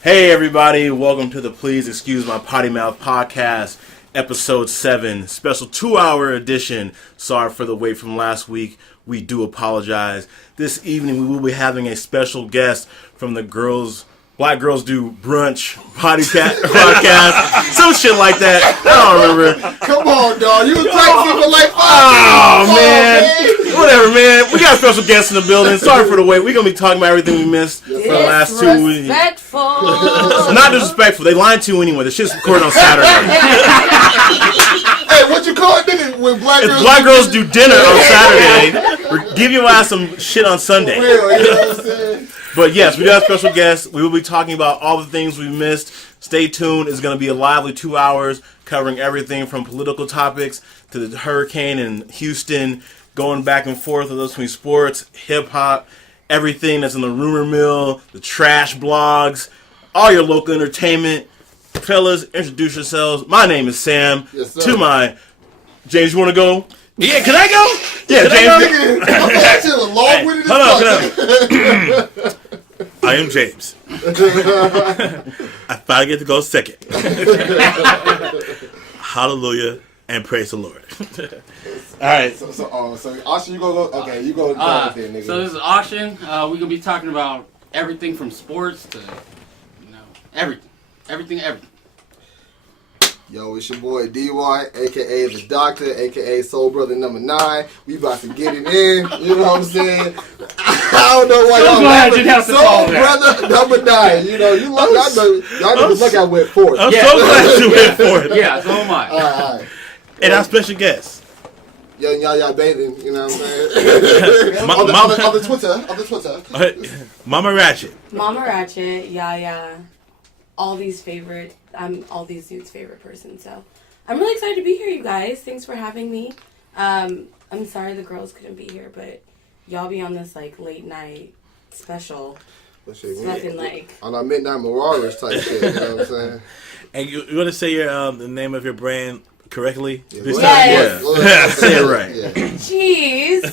Hey everybody, welcome to the Please Excuse My Potty Mouth podcast, episode 7, special 2-hour edition. Sorry for the wait from last week, we do apologize. This evening we will be having a special guest from the Black Girls Do Brunch podcast, some shit like that. I don't remember. Come on, dog. You was practicing for like 5 Oh, man. Whatever, man. We got a special guest in the building. Sorry for the wait. We're going to be talking about everything we missed for the last 2 weeks. Disrespectful. Not disrespectful. They lied to you anyway. The shit's recorded on Saturday. Hey, what you call it, nigga? When Black Girls do dinner on Saturday. We're giving you ass some shit on Sunday. Real, you know what I'm saying? But yes, we do have special guests. We will be talking about all the things we missed. Stay tuned. It's going to be a lively 2 hours covering everything from political topics to the hurricane in Houston, going back and forth between sports, hip-hop, everything that's in the rumor mill, the trash blogs, all your local entertainment. Fellas, introduce yourselves. My name is Sam. Yes, sir. To my... James, you want to go? Yeah, can I go? Yeah, James. I'm actually along with it. Hold on. I am James. I finally get to go second. Hallelujah and praise the Lord. All right. So Austin, you go. Okay, you go. There, nigga. So this is Austin. We're gonna be talking about everything from sports to, everything. Yo, it's your boy D1, a.k.a. The Doctor, a.k.a. Soul Brother number 9. We about to get it in. You know what I'm saying? I don't know why y'all laughing. Soul Brother number 9. You know, y'all need to look at went forth. I'm so glad you went for it. Yeah, so am I. All right. And our special guest. Young Yaya bathing, you know what I'm saying? on the Twitter. Mama Ratchet. Mama Ratchet, Yaya, all these dudes' favorite person. So I'm really excited to be here, you guys. Thanks for having me. I'm sorry the girls couldn't be here, but y'all be on this like late night special. It's nothing like on our Midnight Marauders type shit. You know what I'm saying? And you want to say your the name of your brand correctly? Yes. Yeah. Say it right. Yeah. Jeez.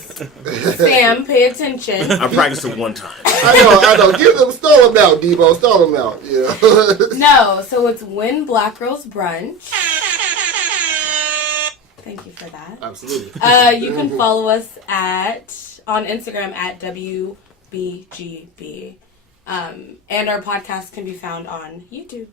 Sam, pay attention. I practiced it one time. I know. Stall them out, Debo. Stall them out. Yeah. No, so it's Black Girls Brunch. Thank you for that. Absolutely. You can follow us on Instagram at WBGB. And our podcast can be found on YouTube.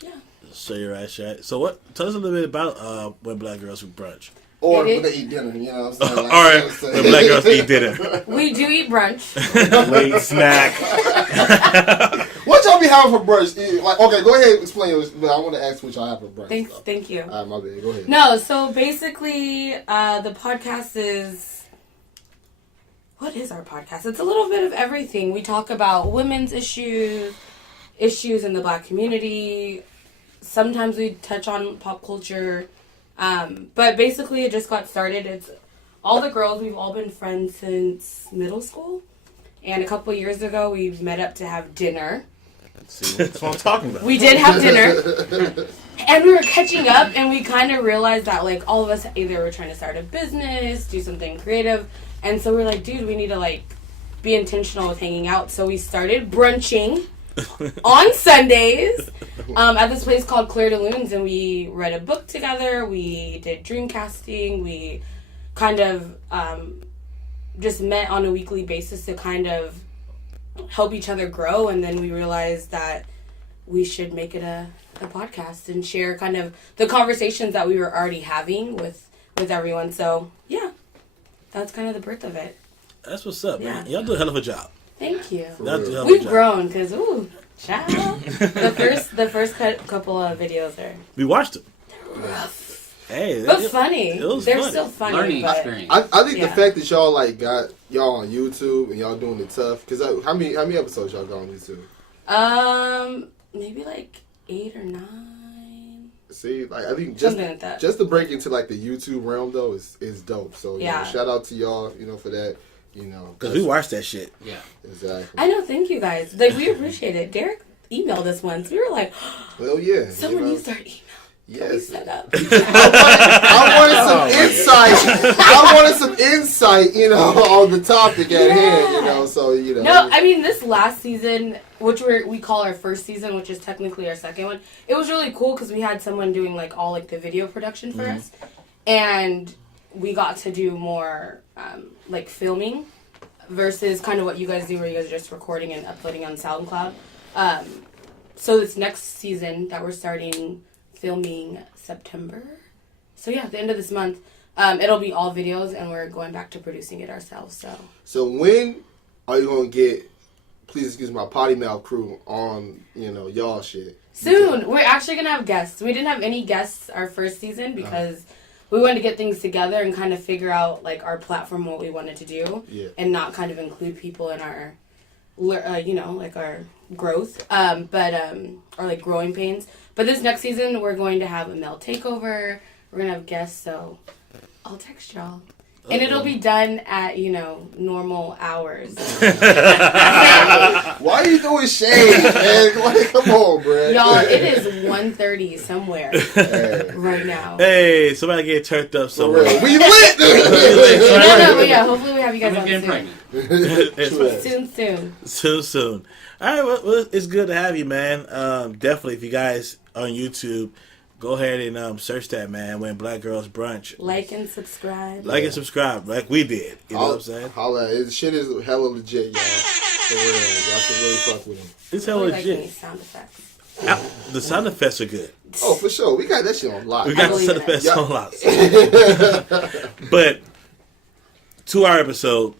Yeah. So you're right, Shaq. So tell us a little bit about when Black Girls Brunch. Or when they eat dinner, you know what I'm saying? All right, when Black Girls eat dinner. We do eat brunch. Late snack. What y'all be having for brunch? Like, okay, go ahead and explain yours, but I want to ask what y'all have for brunch. Thank you. All right, my bad. Go ahead. No, so basically, the podcast is... What is our podcast? It's a little bit of everything. We talk about women's issues in the Black community. Sometimes we touch on pop culture. But basically it just got started. It's all the girls, we've all been friends since middle school. And a couple years ago we met up to have dinner. See, that's what I'm talking about. We did have dinner. And we were catching up and we kind of realized that like all of us either were trying to start a business, do something creative. And so we're like, dude, we need to like be intentional with hanging out. So we started brunching on Sundays at this place called Claire de Lune's, and we read a book together. We did dream casting. We kind of just met on a weekly basis to kind of help each other grow, and then we realized that we should make it a podcast and share kind of the conversations that we were already having with everyone. So yeah, that's kind of the birth of it. That's what's up, man. Yeah. Y'all do a hell of a job. Thank you. We've grown because child. the first couple of videos are. We watched them. They're rough. Hey, but funny. They're funny. Still funny. Learning experience. I think the fact that y'all like got y'all on YouTube and y'all doing it tough. Because how many episodes y'all got on YouTube? Maybe like 8 or 9. See, like I think something like that. Just to break into like the YouTube realm though is dope. So yeah, shout out to y'all, for that. Because we watched that shit. Yeah, exactly. I know. Thank you guys. Like we appreciate it. Derek emailed us once. We were like, well, yeah. Someone needs to start emailing. Yes. Set up. I wanted some insight, on the topic at hand, so. No, I mean, this last season, which we call our first season, which is technically our second one, it was really cool because we had someone doing, like, all, like, the video production for us. And we got to do more, like, filming versus kind of what you guys do where you guys are just recording and uploading on SoundCloud. So this next season that we're starting filming September. So yeah, at the end of this month, it'll be all videos, and we're going back to producing it ourselves. So when are you gonna get? Please excuse my potty mouth crew on y'all shit. Soon, we're actually gonna have guests. We didn't have any guests our first season because we wanted to get things together and kind of figure out like our platform, what we wanted to do, and not kind of include people in our, like our growth, or like growing pains. But this next season, we're going to have a male takeover. We're going to have guests, so I'll text y'all. And it'll be done at, normal hours. Why are you throwing shade, man? Come on, bro. Y'all, it is 1:30 somewhere right now. Hey, somebody get turned up somewhere. We lit! No, but yeah, hopefully we have you guys on Soon. All right, well, it's good to have you, man. Definitely, if you guys on YouTube, go ahead and search that, man. When Black Girls Brunch. Like and subscribe. And subscribe, like we did. You know what I'm saying? Holla, shit is hella legit, y'all. For real, y'all should really fuck with him. It's hella legit. Like sound effects. The sound effects are good. Oh, for sure. We got that shit on lock. We got the sound effects on lock. But 2-hour episode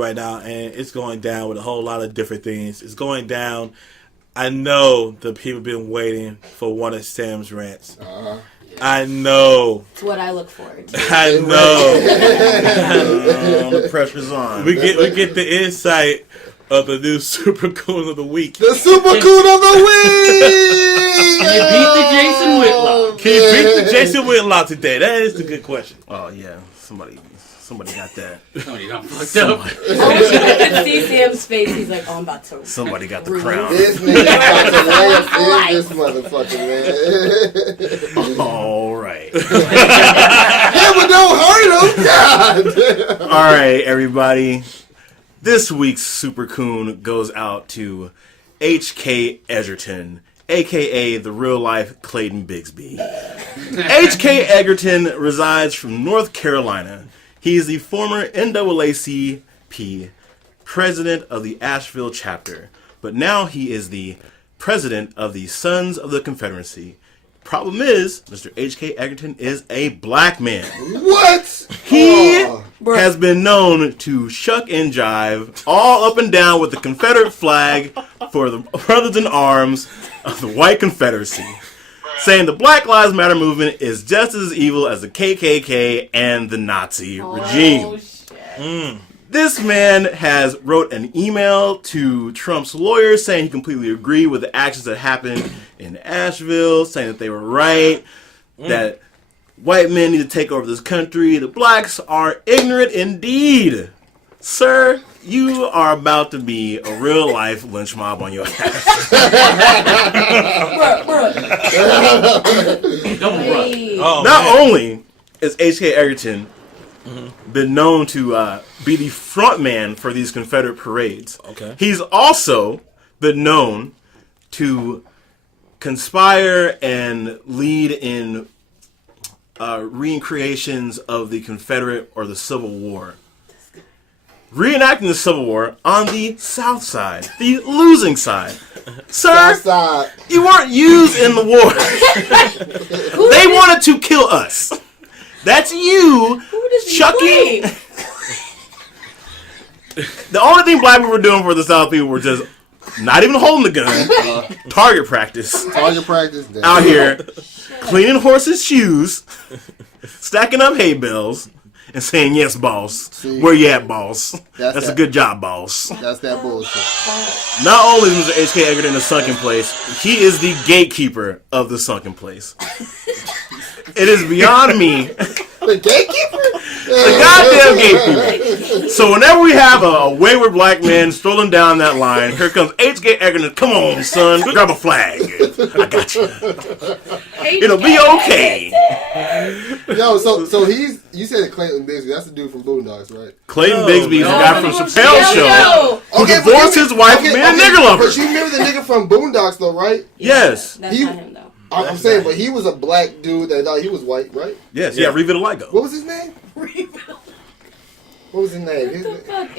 right now, and it's going down with a whole lot of different things. It's going down. I know the people been waiting for one of Sam's rants. I know. It's what I look forward to. I know. The pressure's on. We get the insight of the new Super Coon of the week. The Super Coon of the week! Can you beat the Jason Whitlock? Can you beat the Jason Whitlock today? That is the good question. Oh yeah, somebody got that. Somebody got fucked up. I wish you could see Sam's face. He's like, oh, I'm about to. Somebody got the crown. This nigga's about to lay in this motherfucker, man. All right. Yeah, but don't hurt him. God. All right, everybody. This week's Super Coon goes out to H.K. Edgerton, a.k.a. the real-life Clayton Bigsby. H.K. Edgerton resides from North Carolina. He is the former NAACP president of the Asheville chapter, but now he is the president of the Sons of the Confederacy. Problem is, Mr. H.K. Edgerton is a black man. What? He has been known to shuck and jive all up and down with the Confederate flag for the brothers in arms of the white Confederacy, saying the Black Lives Matter movement is just as evil as the KKK and the Nazi regime. Shit. This man has wrote an email to Trump's lawyers saying he completely agreed with the actions that happened in Asheville, saying that they were right, that white men need to take over this country. The blacks are ignorant indeed. Sir, you are about to be a real-life lynch mob on your ass. Not only is H.K. Edgerton been known to be the front man for these Confederate parades. Okay. He's also been known to conspire and lead in recreations of the Confederate or the Civil War. Reenacting the Civil War on the South Side, the losing side. Sir, you weren't used in the war. They wanted to kill us. That's you, Chucky. The only thing black people were doing for the South people were just not even holding the gun. Target practice. Damn. Out here, cleaning horses' shoes, stacking up hay bales, and saying, yes, boss. See, where you at, boss? That's that, a good job, boss. That's that bullshit. Not only is Mr. H.K. Edgerton in the sunken place, he is the gatekeeper of the sunken place. It is beyond me. The gatekeeper? The goddamn gatekeeper. So whenever we have a wayward black man strolling down that line, here comes HK Egerton. Come on, son, grab a flag. I got you. It'll be okay. Yo, so you said Clayton Bigsby. That's the dude from Boondocks, right? Clayton Bigsby is the guy from Chappelle's show who Okay, divorced his wife and being a nigger lover. But you remember the nigga from Boondocks, though, right? Yes. That's not him, though. I'm saying, but he was a black dude that thought he was white, right? Yes, yeah, Revitaligo. What was his name? What was his name?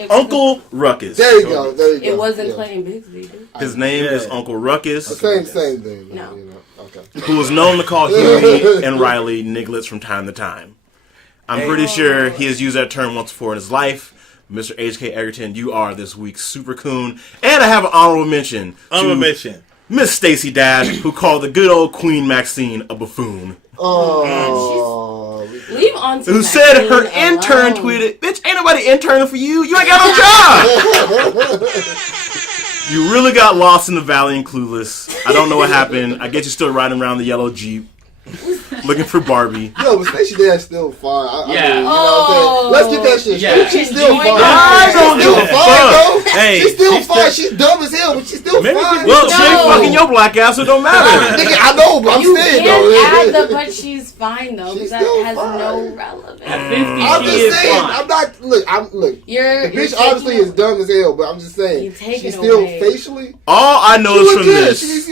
Uncle Ruckus. There you go. It wasn't Clayton Bigsby, dude. His name is Uncle Ruckus. Same thing. No. You know. Okay. Who was known to call Huey and Riley nigglets from time to time. I'm pretty sure he has used that term once before in his life. Mr. H.K. Egerton, you are this week's Super Coon. And I have an honorable mention. Miss Stacy Dad, who called the good old Queen Maxine a buffoon. Oh. Leave on to Who said her intern tweeted, bitch, ain't nobody interning for you. You ain't got no job. You really got lost in the valley and clueless. I don't know what happened. I guess you're still riding around the yellow Jeep. Looking for Barbie. Yo, but Stacey Dad's still fine. I mean, Yeah. you know what I'm saying? Let's get that shit straight. Yeah. She's still fine. I don't She's still give a fine, fuck. though. Hey, she's still fine. She's dumb as hell, but she's still fine. Well, she ain't fucking your black ass, so it don't matter. Nigga, I know, but I'm You saying, can't though. add the but she's fine, though, She's because that still has fine. no relevance. At 50, I'm she just is saying. fine. I'm not. Look. You're The bitch obviously is dumb as hell, but I'm just saying. You take She's it still away. facially. All I know She is look from good. this. She's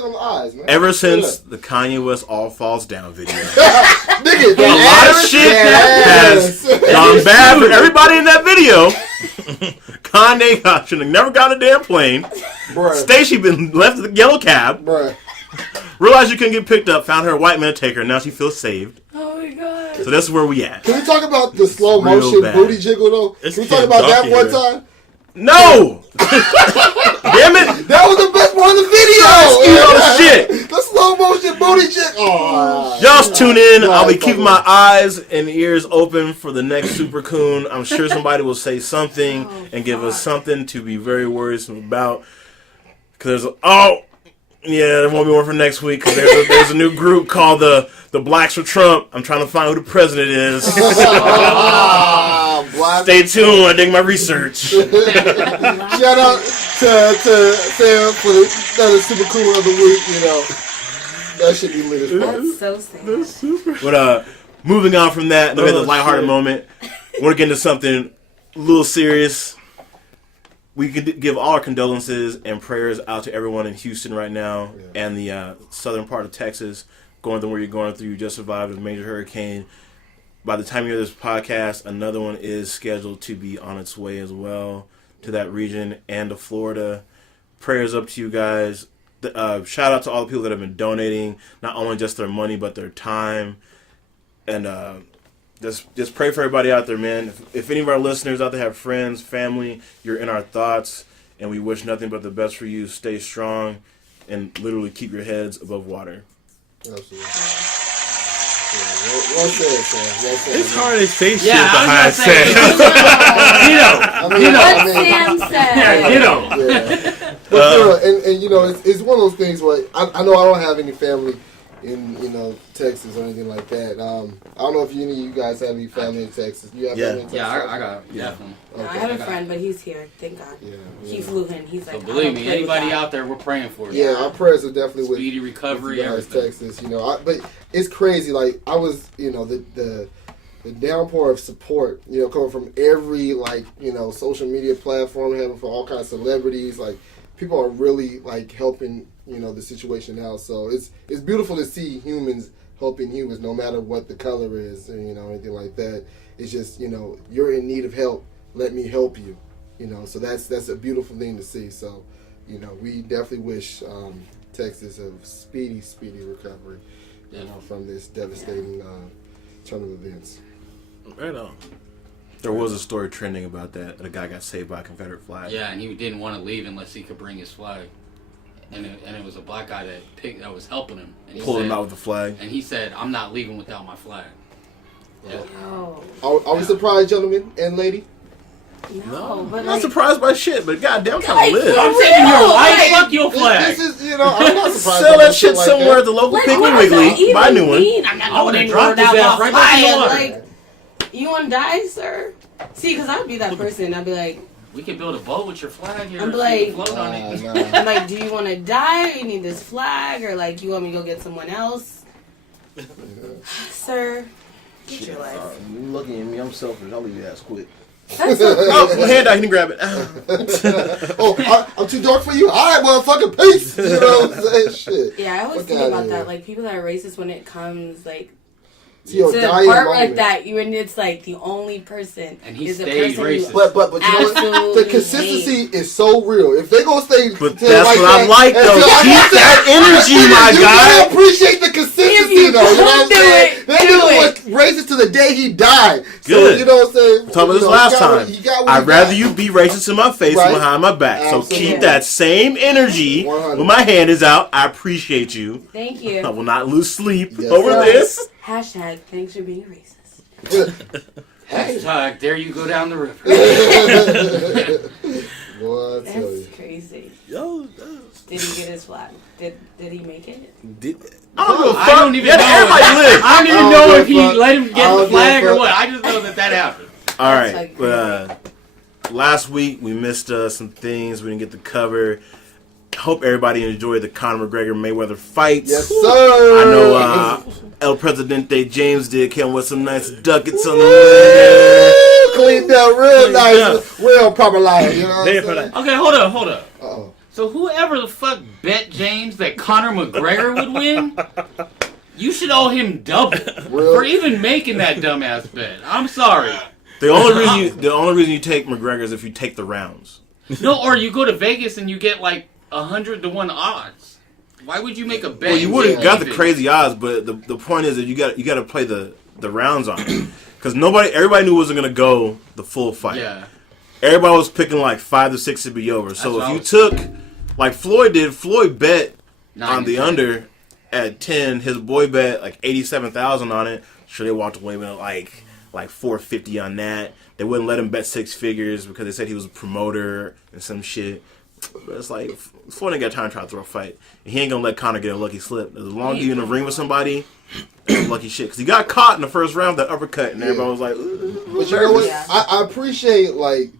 on the eyes, man. Ever since the Kanye West All Falls Down video, Nigga, a lot of shit has gone bad for everybody in that video. Kanye should have never got a damn plane. Bruh. Stacey been left in the yellow cab. Bruh. Realized you couldn't get picked up. Found her a white man to take her. Now she feels saved. Oh my god. So that's where we at. Can we talk about the slow Real motion bad. booty jiggle though? It's Can we talk Kim about that Donkey one here. time? No! Damn it! That was the best part of the You video. know shit. The slow motion booty jiggle. Oh, Y'all just tune in. No, I'll be it's keeping fucking- my eyes and ears open for the next Super Coon. I'm sure somebody will say something and give us something to be very worrisome about. Because there won't be one for next week. Because there's a new group called the Blacks for Trump. I'm trying to find who the president is. Black. Stay tuned. I dig my research. Shout out to Sam for the Super Cool of the week. You know that should be lit as fuck. That's so sad. But moving on from that, we had the lighthearted moment. I want to get into something a little serious. We could give all our condolences and prayers out to everyone in Houston right now and the southern part of Texas, going through where you're going through. You just survived a major hurricane. By the time you hear this podcast, another one is scheduled to be on its way as well to that region and to Florida. Prayers up to you guys. Shout out to all the people that have been donating, not only just their money, but their time. And just pray for everybody out there, man. If any of our listeners out there have friends, family, you're in our thoughts, and we wish nothing but the best for you. Stay strong and literally keep your heads above water. Absolutely. Well said, Sam. Well said. It's hard to say shit Yeah, I was behind gonna say, Sam. What Sam said. Ditto. But and you know, it's one of those things where I know I don't have any family in Texas or anything like that. I don't know if any of you guys have any family in Texas. You have family in Texas? Yeah, I got definitely. No, I have a friend, but he's here. Thank God. Yeah. He flew in. He's like, So believe I don't me, play with anybody that. out there, we're praying for you. Yeah, our prayers are definitely with Speedy recovery, with you guys, everything. Texas. But it's crazy. Like I was, the downpour of support, coming from every social media platform, having for all kinds of celebrities. Like people are really helping the situation out. So it's beautiful to see humans helping humans, no matter what the color is, and anything like that. It's just you're in need of help. Let me help you. So that's a beautiful thing to see. So we definitely wish Texas a speedy recovery from this devastating turn of events. Right on. There was a story trending about that. A guy got saved by a Confederate flag. Yeah, and he didn't want to leave unless he could bring his flag. And it was a black guy that was helping him. And he Pulled said, him out with the flag. And he said, "I'm not leaving without my flag." Yeah. No. Are we surprised, gentlemen and lady? No, but I'm not surprised by shit, but goddamn, I'm trying to live. I'm taking your life. Fuck your flag. This is, I'm not surprised. Sell by that shit like somewhere at that. the local Like, Piggly what does that Wiggly. even Buy a new one. mean? I'm not I would've going dropped his anywhere ass without right back in the my water. flag. Like, You want to die, sir? See, because I would be that person. I'd be like, we can build a boat with your flag here. I'm like, float on it. I'm like, do you want to die? Or you need this flag, or like, you want me to go get someone else? Sir, get your life. You looking at me? I'm selfish. I'll leave your ass quick. Oh, my hand out. You can grab it. I'm too dark for you? Alright, motherfucker, peace! You know what I'm saying? Shit. Yeah, I always Fuck think outta about here. that. Like, people that are racist when it comes, like, To your to the dying part moment. like that, and it's like the only person And he is the stayed person racist. who But you know what? Absolutely The consistency is so real. If they gonna stay, But that's what I like, though. until Keep that energy, my you guy. gotta appreciate the consistency, If you though. You know what I'm do saying? it, That do nigga was racist to the day he died. So Good. you know what I'm saying? We talked about this last time. I'd rather you be racist in my face Right. than behind my back. So Absolutely. keep that same energy 100. when my hand is out. I appreciate you. Thank I you. will not lose sleep Yes, over sir. this. Hashtag thanks for being racist. Hashtag dare you go down the river. Boy, I tell you. That's crazy. Yo, Did he get his flag? Did he make it? did, I don't give a fuck. I don't even Yeah, know. everybody live. I don't even I don't know give if a he fuck. let him I get don't the give a flag or fuck. what. I just know that happened. All That's right. like Last week we missed some things we didn't get to cover. Hope everybody enjoyed the Conor McGregor Mayweather fights. Yes, sir. I know El Presidente James did come with some nice ducats on the way. Cleaned up real Cleaned nice, up. real proper line. You know what Very I'm saying? proper. Okay, hold up. Uh-oh. So whoever the fuck bet James that Conor McGregor would win, you should owe him double Real. for even making that dumbass bet. I'm sorry. The only reason you take McGregor is if you take the rounds. No, or you go to Vegas and you get like 100-1 odds. Why would you make a bet? Well, you and would have get got the even? crazy odds, but the point is that you got to play the rounds on it because everybody knew it wasn't gonna go the full fight. Yeah. Everybody was picking like 5 to 6 to be over. So That's if what you I was- took like Floyd did, Floyd bet 9 on to the 10. under at 10. His boy bet like 87,000 on it. Sure, they walked away with like 450 on that. They wouldn't let him bet 6 figures because they said he was a promoter and some shit. But it's like Floyd ain't got time to try to throw a fight. And he ain't gonna let Conor get a lucky slip. As long as you in the ring with somebody, it's lucky shit. Because he got caught in the first round with that uppercut, and everybody was like, "Ooh." But you know what? Yeah. I appreciate like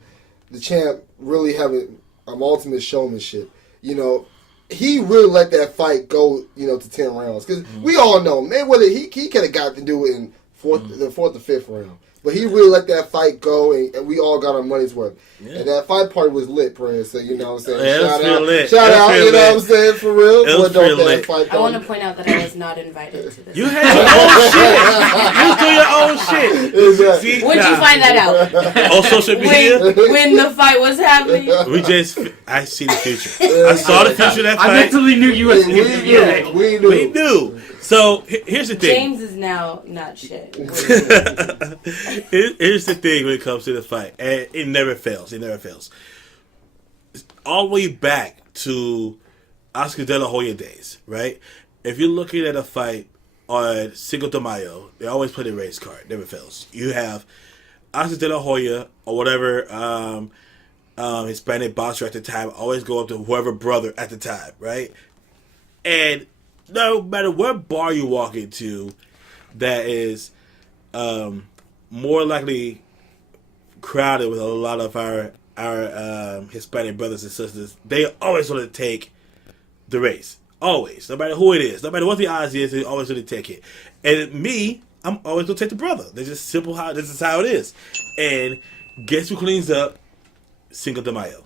the champ really having ultimate showmanship. You know, he really let that fight go. You know, to 10 rounds because we all know Mayweather. He could have got to do it in the fourth or fifth round. But he really let that fight go, and we all got our money's worth. Yeah. And that fight party was lit, Prince. So, you know what I'm saying? Yeah, it was shout pretty out, lit. shout It was out, pretty you know lit. what I'm saying? For real. It was But don't pretty that lit. fight I want to party. point out that I was not invited to this. you had your own shit. You was doing your own shit. Exactly. See, When'd you find that out? on social media? When the fight was happening? I see the future. I saw the future of that I fight. mentally knew you was We knew. We knew. We knew. So here's the thing. James is now not shit. Here's the thing when it comes to the fight, and it never fails. It never fails. All the way back to Oscar De La Hoya days, right? If you're looking at a fight on Cinco de Mayo, they always play the race card. Never fails. You have Oscar De La Hoya or whatever Hispanic boxer at the time always go up to whoever brother at the time, right? And no matter what bar you walk into that is more likely crowded with a lot of our Hispanic brothers and sisters, they always want to take the race. Always. No matter who it is. No matter what the odds is, they always want to take it. And me, I'm always going to take the brother. That's just simple. This is how it is. And guess who cleans up Cinco de Mayo?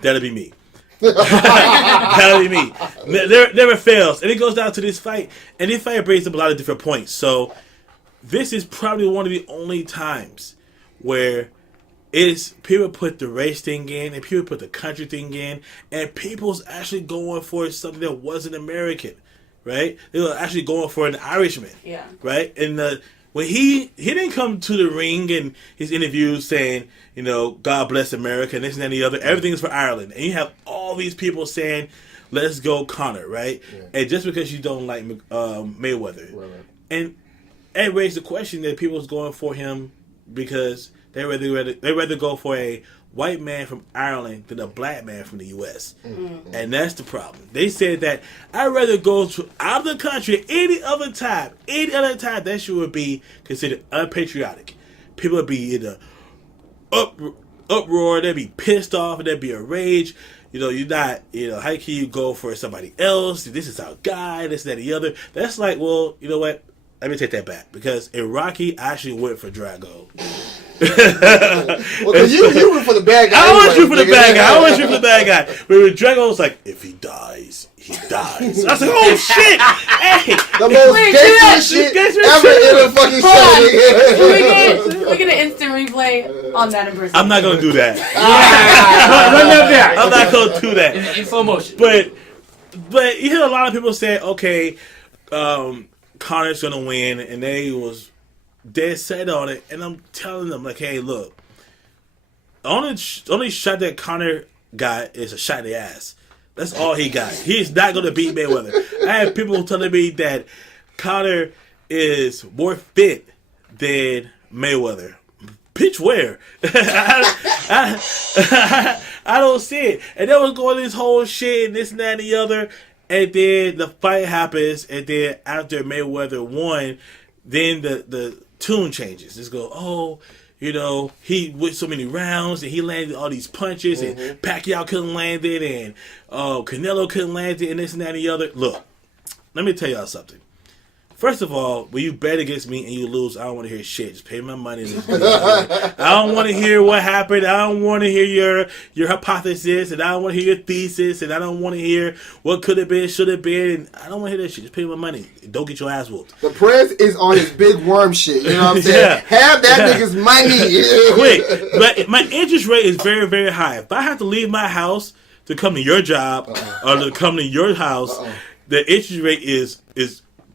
That'll be me. That'll be me. Never fails. And it goes down to this fight. And this fight brings up a lot of different points. So this is probably one of the only times where people put the race thing in and people put the country thing in, and people's actually going for something that wasn't American, right? They were actually going for an Irishman, Yeah. right? And when he didn't come to the ring in his interviews saying, you know, God bless America and this and that and the other, everything's for Ireland, and you have all these people saying, let's go Conor, right? Yeah. And just because you don't like Mayweather, Right. and it raised the question that people was going for him because They rather go for a white man from Ireland than a black man from the U.S. Mm-hmm. And that's the problem. They said that I'd rather go to out of the country any other time. That shit would be considered unpatriotic. People would be in a uproar. They'd be pissed off and they'd be enraged. You're not, how can you go for somebody else? This is our guy, this, that, and the other. That's like, well, you know what? Let me take that back. Because in Rocky, I actually went for Drago. Well, cause you went for the bad guy. I always root for the bad guy. But when Drago was like, if he dies, he dies. I was like, oh shit! Hey, the most gangster shit ever in a fucking show. We're gonna instant replay on that impersonation. I'm not gonna do that. Run that back. I'm not gonna do that. In slow motion. But you hear a lot of people say, okay, Connor's gonna win, and they was dead set on it. And I'm telling them, like, hey, look, only shot that Connor got is a shot in the ass. That's all he got. He's not going to beat Mayweather. I have people telling me that Conor is more fit than Mayweather. Bitch, where? I don't see it. And they was going this whole shit and this and that and the other. And then the fight happens. And then after Mayweather won, then the tune changes. It's go, oh, he went so many rounds and he landed all these punches and Pacquiao couldn't land it and Canelo couldn't land it and this and that and the other. Look, let me tell y'all something. First of all, when you bet against me and you lose, I don't want to hear shit. Just pay my money. I don't want to hear what happened. I don't want to hear your hypothesis, and I don't want to hear your thesis, and I don't want to hear what could have been, should have been. And I don't want to hear that shit. Just pay my money. Don't get your ass whooped. The press is on his big worm shit. You know what I'm saying? Yeah. Have that nigga's money. Quick. But my interest rate is very, very high. If I have to leave my house to come to your job or to come to your house, the interest rate is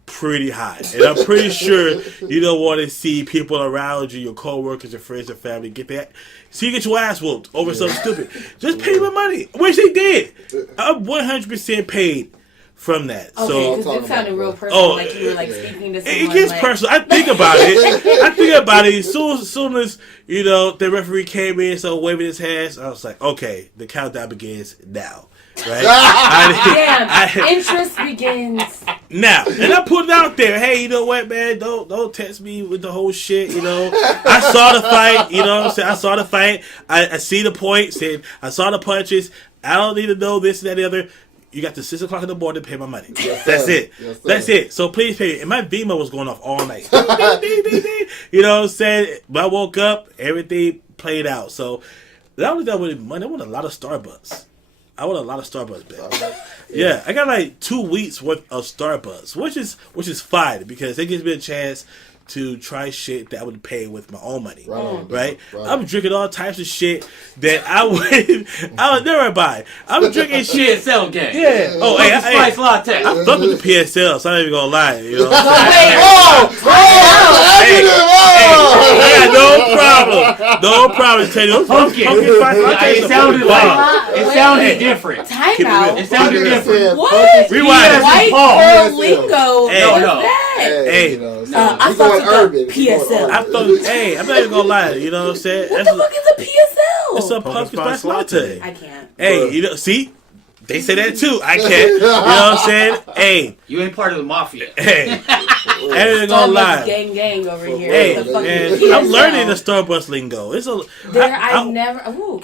pretty high. And I'm pretty sure you don't want to see people around you, your coworkers, your friends, your family, get that. So you get your ass whooped over something stupid. Just pay my money. Which they did. I'm 100% paid from that. Okay, because it sounded real personal, like you were like speaking to someone. It gets personal. I think about it. As soon as the referee came in, so waving his hands, I was like, okay, the countdown begins now. Right? Interest begins now. And I put it out there. Hey, you know what, man? Don't text me with the whole shit. I saw the fight. You know what I'm saying? I saw the fight. I see the point. Said I saw the punches. I don't need to know this and that and the other. You got to 6 o'clock in the morning to pay my money. Yes, that's it. Yes, that's it. So please pay me. And my Vimo was going off all night. You know what I'm saying? When I woke up, everything played out. So not only that with money, I won a lot of Starbucks. Bet. Yeah, I got like 2 weeks worth of Starbucks, which is fine because it gives me a chance to try shit that I would pay with my own money. Right? I'm drinking all types of shit that I would never buy. I'm drinking shit. PSL gang. Yeah. Oh, hey, Spice latte. I fuck with the PSL, so I'm not even gonna lie. You know. I got no problem. Tell you, pumpkin spice latte. It sounded different. Time out. It sounded different. What? Rewind. White girl lingo. No. Hey. I thought urban. PSL. I'm not even gonna lie. You know what I'm saying? What the fuck is a PSL? It's a pumpkin spice latte. I can't. Hey, see? They say that too. I can't. You know what I'm saying? Hey. You ain't part of the mafia. Hey. I ain't gonna lie. Gang over here. Hey, man, I'm learning the Starbucks lingo.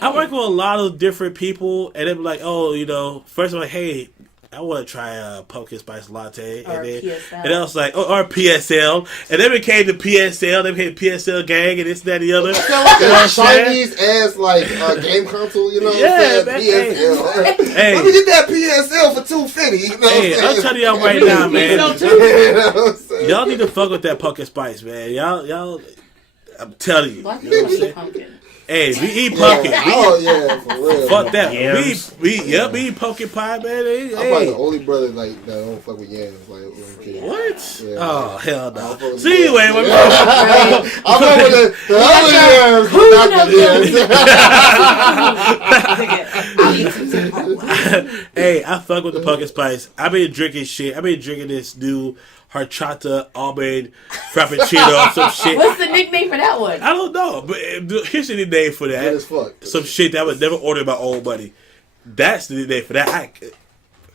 I work with a lot of different people, and they're like, oh, first I'm like, hey, I want to try a pumpkin spice latte. Or PSL. And I was like, or PSL. And then became the PSL. They became PSL gang and this, that, and the other. Chinese ass game console, you know what I'm saying? PSL. Hey. Let me get that PSL for $250. You know what I'm saying? I'm telling y'all right now, man. Y'all need to fuck with that pumpkin spice, man. Y'all, I'm telling you. Black you know people eat pumpkin. Hey, we eat pumpkin. For real. Fuck that. Yams. We eat pumpkin pie, man. I'm probably the only brother that don't fuck with yams. What? Yeah, oh, hell no. See, anyway, I'm over the other yams. I'll eat some. Hey, I fuck with the pumpkin spice. I've been drinking shit. I've been drinking this new horchata almond frappuccino or some shit. What's the nickname for that one? I don't know, but here's the name for that. Good as fuck. Some shit that I would never order my own money. That's the name for that.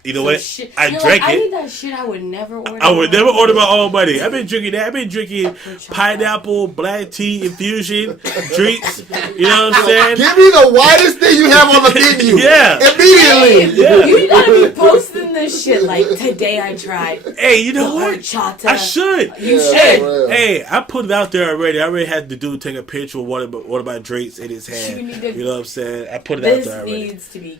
You know what? I drank I it. need that shit I would never order. I would never order my own money. I've been drinking that. I've been drinking pineapple, black tea infusion drinks. You know what I'm saying? Give me the whitest thing you have on the menu. Yeah. Immediately. Yeah. You gotta be posting this shit like, today I tried Hey, you know what? horchata. I should. You Yeah, should. for real. Hey, I put it out there already. I already had the dude take a picture of one of my drinks in his You hand. need to- You know what I'm saying? I put it out This there already. needs to be.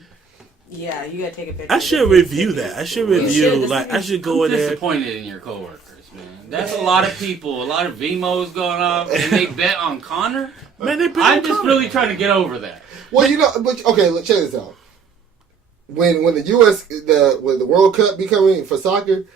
Yeah, you gotta take a picture. I should review that. I should review. should. Like, I should go I'm in there. disappointed in your coworkers, man. That's a lot of people, a lot of VMOs going off, and they bet on Connor. Man, they I'm just really trying to get over that. Well, you know, but okay, let's check this out. When the U.S. when the World Cup be coming for soccer,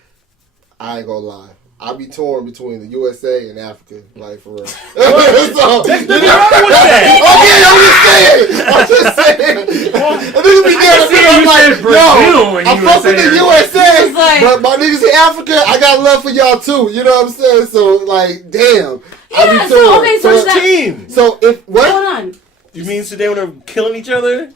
I ain't gonna lie. I'll be torn between the USA and Africa, like for real. So, There's nothing wrong with that. okay, I'm just saying. And niggas be can see you said Brazil when I'm you were fucking the saying- USA, It's like- but my niggas in Africa, I got love for y'all too. You know what I'm saying? So like, damn, I Yeah, be so, torn. okay, so that- Team. So if what? Hold on. You mean today when they're killing each other?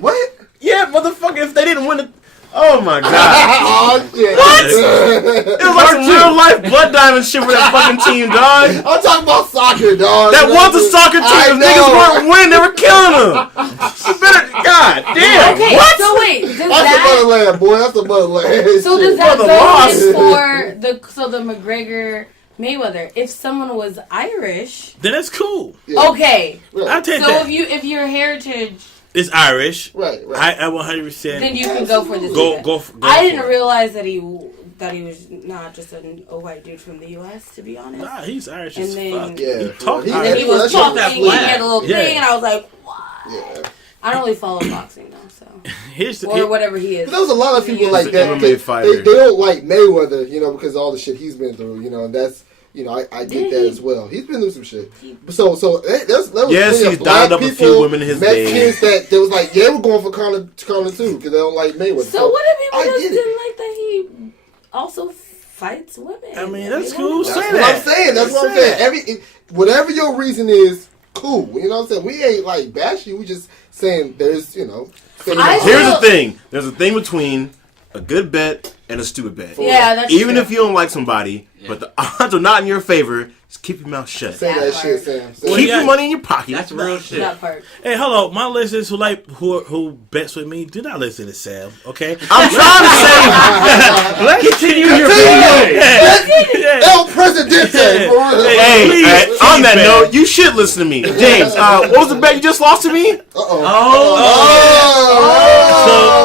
What? Yeah, motherfucker. If they didn't win it, oh my god. Oh shit! It was like some real life blood diamond shit with that fucking team, dog. I'm talking about soccer, dog. That was a soccer team. I If niggas know. weren't winning, they were killing them. You better, god damn. Okay, What? so wait, does That's the that motherland, boy. That's the motherland. so does Shit. that the go loss. in for the McGregor Mayweather? If someone was Irish, Then that's cool. Yeah. okay. I Right, take So that. if your heritage, It's Irish. right. I 100%. then you can go for this. Go. I didn't for it. realize that he was not just a white dude from the U.S. To be honest. Nah, he's Irish And as then- fuck. Yeah. He talk He- And Irish. he was That's talking, that he flag. had a little Yeah. thing, and I was like, what? Yeah. I don't really follow boxing though, so Here's the, or whatever he is. But there was a lot of people like He's that. an MMA They fighter. don't like Mayweather, you know, because of all the shit he's been through, you know, and that's, you know, I get that as well. He's been through some shit. So there was Yes, plenty of he's black dialed up a few people, women in his Mexicans that was like, yeah, we're going for Conor too, because they don't like Mayweather. So what if people I just get it. didn't like that he also fights women? I mean, that's They cool. don't- That's Say what that. I'm saying. That's what I'm Say saying. Whatever your reason is, cool. You know what I'm saying? We ain't like bashing. We just saying there's, you know. I Here's feel- the thing. There's a thing between a good bet and a stupid bet. Yeah, that's Even true. if you don't like somebody, but the odds are not in your favor, just keep your mouth shut. Say that That shit, part. Sam. Keep yeah. your money in your pocket. That's real shit. that part. Hey, hello, my listeners who bets with me, do not listen to Sam, okay? I'm trying to say. Let's continue your Continue. El Presidente. Yeah. For real. Hey, Please, on that keep note, you should listen to me. James, what was the bet you just lost to me? Oh.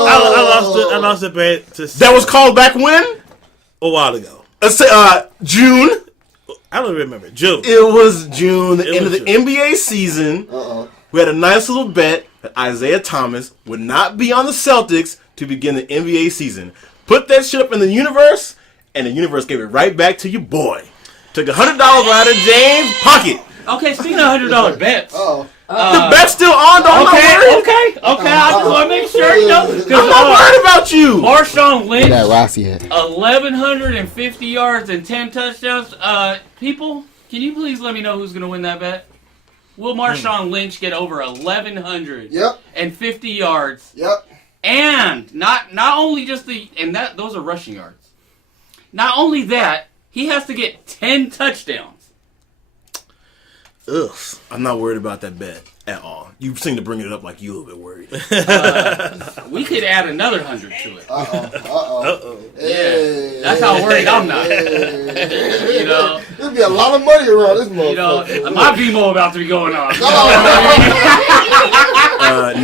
I lost the bet to Sam That was called back when? a while ago. June. I don't remember. June. It was June, the It end of was the June. NBA season. Uh-oh. We had a nice little bet that Isaiah Thomas would not be on the Celtics to begin the NBA season. Put that shit up in the universe, and the universe gave it right back to your boy. Took $100 out of James' pocket. Okay, speaking of $100 bets. Oh. The bet's still on, though. I'm not worried. Okay. I just want to make sure, you know. I'm not worried about you. Marshawn Lynch, That Rossi had. 1,150 yards and 10 touchdowns. People, can you please let me know who's going to win that bet? Will Marshawn Lynch get over 1,150 Yep. yards? Yep. And not only just those are rushing yards. Not only that, he has to get 10 touchdowns. Ugh. I'm not worried about that bet at all. You seem to bring it up like you a little bit worried. We could add another 100 to it. Uh-oh. Yeah, Hey. that's how worried I'm not. Hey. You know, There'll be a lot of money around this motherfucker. you know, my BMO about to be going on.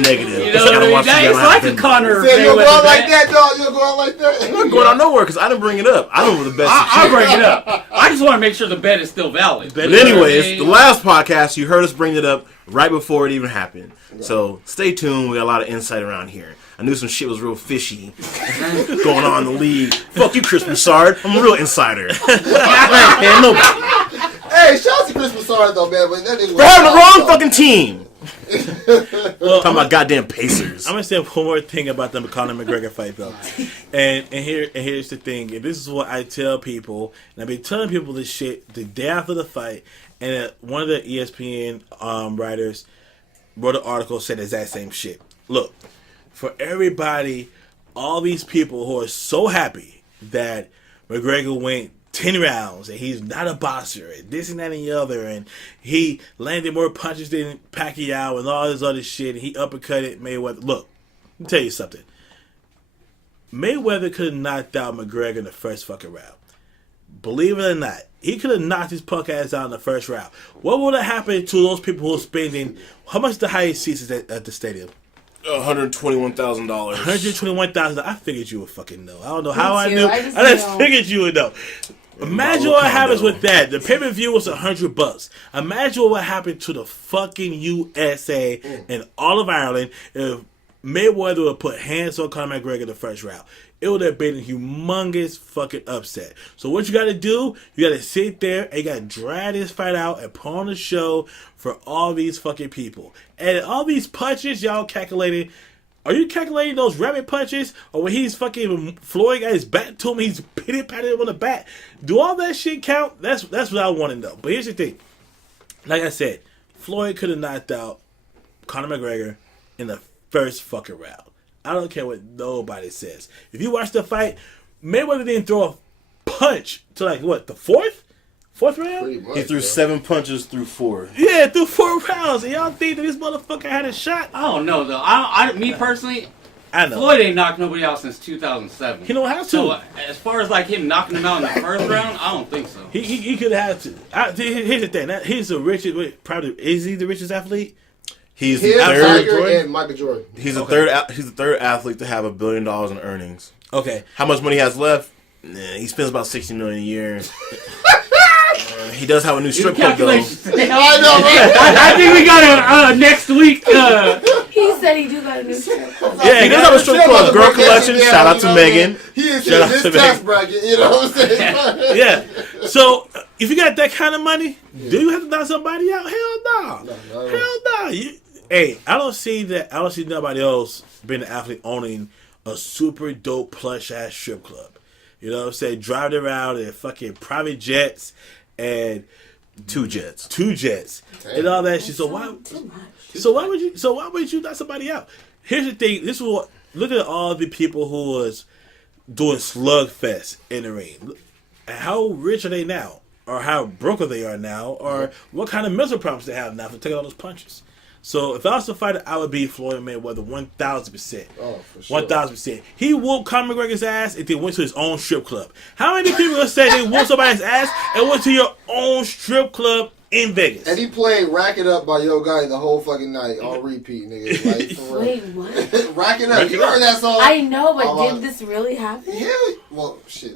Negative. You know what I mean? That is like a Connor Said you'll go out Mayweather like bet. that, dog. You'll go out like that. I'm not going out nowhere because I didn't bring it up. I don't know the best. I'll bring it up. I just want to make sure the bet is still valid. But anyways, the last podcast, you heard us bring it up right before it even happened. So stay tuned. We got a lot of insight around here. I knew some shit was real fishy going on in the league. Fuck you, Chris Broussard. I'm a real insider. I ain't paying nobody. Hey, shout out to Chris Broussard, though, man. But that nigga We're having the wrong fucking team. Talking about goddamn Pacers. I'm gonna say one more thing about the Conor McGregor fight though, and here's the thing. And this is what I tell people, and I've been telling people this shit the day after the fight. And one of the ESPN writers wrote an article said the exact same shit. Look, for everybody, all these people who are so happy that McGregor went 10 rounds and he's not a boxer and this and that and the other and he landed more punches than Pacquiao and all this other shit and he uppercutted Mayweather. Look, let me tell you something. Mayweather could have knocked out McGregor in the first fucking round. Believe it or not, he could have knocked his punk ass out in the first round. What would have happened to those people who are spending, how much the highest seats is at the stadium? $121,000. $121,000. I figured you would fucking know. I don't know how I too. knew. I I just just know. figured you would know. Imagine what happens with that. The pay-per-view was $100. Imagine what happened to the fucking USA and all of Ireland if Mayweather would put hands on Conor McGregor in the first round. It would have been a humongous fucking upset. So what you got to do, you got to sit there and you got to drag this fight out and put on a show for all these fucking people. And all these punches y'all calculating, are you calculating those rabbit punches? Or when he's fucking Floyd got his back to him, he's patting him on the back. Do all that shit count? That's what I want to know. But here's the thing. Like I said, Floyd could have knocked out Conor McGregor in the first fucking round. I don't care what nobody says. If you watch the fight, Mayweather didn't throw a punch to the fourth round? Pretty much, He threw bro. 7 punches through 4. Yeah, through 4 rounds. And y'all think that this motherfucker had a shot? I don't know though. Me personally, I know. Floyd ain't knocked nobody out since 2007. He don't have to. So as far as like him knocking him out in the first round, I don't think so. He could have to. Here's the thing. He's the richest. Probably is he the richest athlete? He's Him, the third. Tiger, and Michael Jordan. He's the third. He's the third athlete to have $1 billion in earnings. Okay. How much money he has left? Nah, he spends about $60 million a year. He does have a new strip club though. Calculations. I know, right? I think we got a next week. He said he do got a new strip club. Yeah, he does have a strip club. Girl Break that collection. shit down, Shout out you to know Megan. what I'm saying? He is Shout out in to this tax Megan. bracket, you know what I'm saying? Yeah. So if you got that kind of money, do you have to knock somebody out? Hell no. No. Hell no. Hey, I don't see nobody else being an athlete owning a super dope plush ass strip club. You know what I'm saying? Driving around in fucking private jets and 2 jets. And all that shit. So why would you knock somebody out? Here's the thing. This is what. Look at all the people who was doing slugfest in the ring. How rich are they now? Or how broke are they now? Or what kind of mental problems they have now for taking all those punches? So if I was to fight it, I would be Floyd Mayweather 1,000%. Oh, for sure. 1,000%. He whooped Conor McGregor's ass and then went to his own strip club. How many people gonna say they whooped somebody's ass and went to your own strip club in Vegas? And he played Rack It Up by Yo Gotti the whole fucking night on repeat, nigga. Like, for real. Wait, what? Rack It Up. You heard that song? I know, but Oh, did this really happen? Yeah. Well, shit.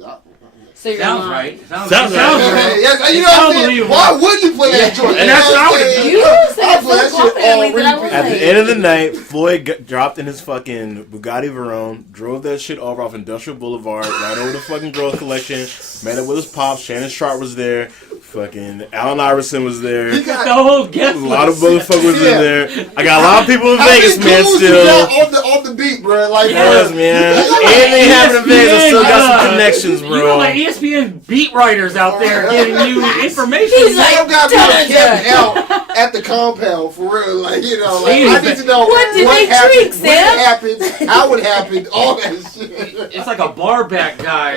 So you're Sounds lying. right. Sounds Sounds right. right. Yes, you know what I'm saying? Unbelievable. Why would you play that joint? And that's what I would've You said it play that so shit confidently on that I was repeat. At like, the end of the night, Floyd dropped in his fucking Bugatti Veyron, drove that shit over off Industrial Boulevard, right over the fucking Girls Collection, met up with his pops. Shannon Sharp was there. Fucking Allen Iverson was there. He The got whole guest A lot of list. motherfuckers in there. I got a lot of people in how Vegas, many man, dudes still. you got on the beat, bro. Like, Yes, bro. man. Anything happening in Vegas, I still got some connections, You got bro. like ESPN beat writers out there giving you information. He's like, Sam got me "Tell camped us." out at the compound for real. Like, you know, like, Jeez. I need to know What did they happened, drink, when Sam? it happened, how it happened, all that shit. It's like a bar back guy.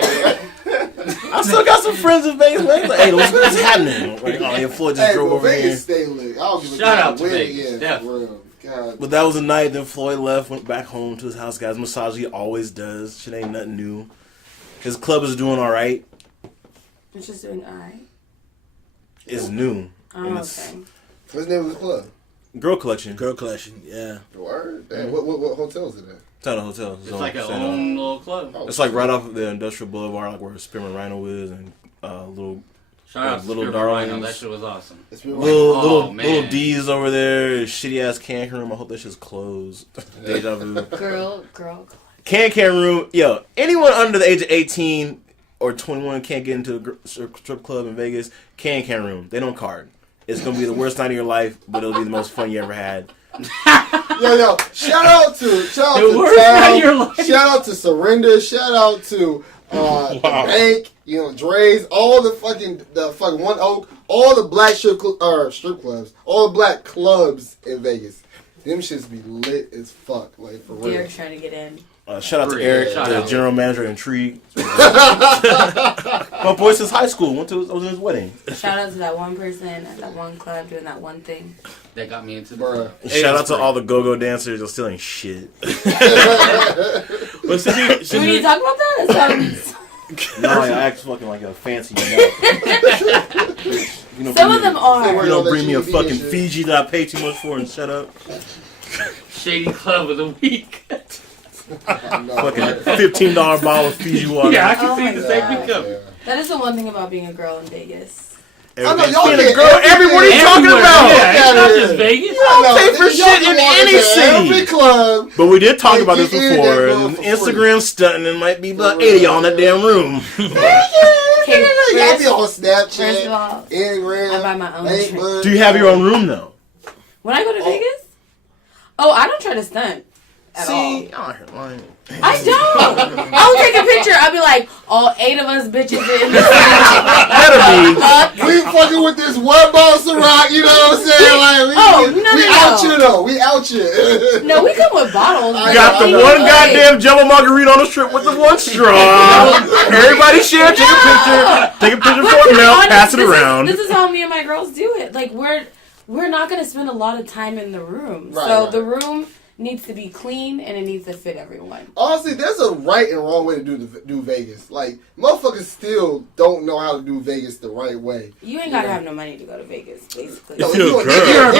I still got some friends in Vegas, man. Like, hey, what's happening? Like, oh, your Floyd just Hey, drove but over here. Vegas stay lit. I don't give a Shout damn out to when Vegas, it is, definitely. for real. God. But that was the night. Then Floyd left, went back home to his house, guys. Massage he always does. Shit ain't nothing new. His club is doing all right. it's just doing alright. It's new. Oh, And it's okay. What's the name of the club? Girl Collection. Girl collection, yeah. Word? Damn, what hotel is it at? It's not a hotel. It's like a own little club. Oh, It's like right off of the Industrial Boulevard, like where Spearman Rhino is, and little Shout out to Little Little Darlings. Rhino. That shit was awesome. It's been Oh, man. little D's over there. Shitty ass can room. I hope that shit's closed. Deja vu. Girl. Can room. Yo, anyone under the age of 18 or 21 can't get into a strip club in Vegas. Can room. They don't card. It's gonna be the worst night of your life, but it'll be the most fun you ever had. Yo, shout out to Town, shout out to Surrender, shout out to the Bank, Dre's, all the fucking One Oak, all the black strip clubs, all the black clubs in Vegas. Them shits be lit as fuck, like for real. Derek's trying to get in. Shout out to Eric, the general manager of Intrigue. My boy since high school was in his wedding. Shout out to that one person at that one club doing that one thing. That got me into Bruh. Shout out to all the go-go dancers. They're still ain't shit. Do we need to talk about that? No, I act fucking like a fancy. Some of them are. You don't bring me a fucking Fiji that I pay too much for and shut up. Shady Club of the Week. Fucking $15 bottle of Fiji water. Yeah, I can see the same thing coming. That is the one thing about being a girl in Vegas. I know y'all get a girl everywhere. What are you talking about? Yeah, it's not just Vegas. You don't pay for shit in any city. Every club. But we did talk about this before. Instagram stunting and might be about 80 y'all in that damn room. Y'all be on Snapchat, First of all, Instagram. I buy my own drink. Do you have your own room though? When I go to Vegas? Oh, I don't try to stunt at all. I don't. I'll take a picture. I'll be like, all 8 of us bitches in this. Better be. We fucking with this one ball Ciroc, you know what I'm saying? Like, we out you though. We out you. No, we come with bottles. Got the one goddamn Jello margarita on the strip with the one straw. Everybody share. Take a picture. Take a picture for it now. Pass it around. This is how me and my girls do it. Like we're not gonna spend a lot of time in the room. The room needs to be clean and it needs to fit everyone. Honestly, there's a right and wrong way to do Vegas. Like, motherfuckers still don't know how to do Vegas the right way. You ain't gotta have no money to go to Vegas, basically. If you're a girl.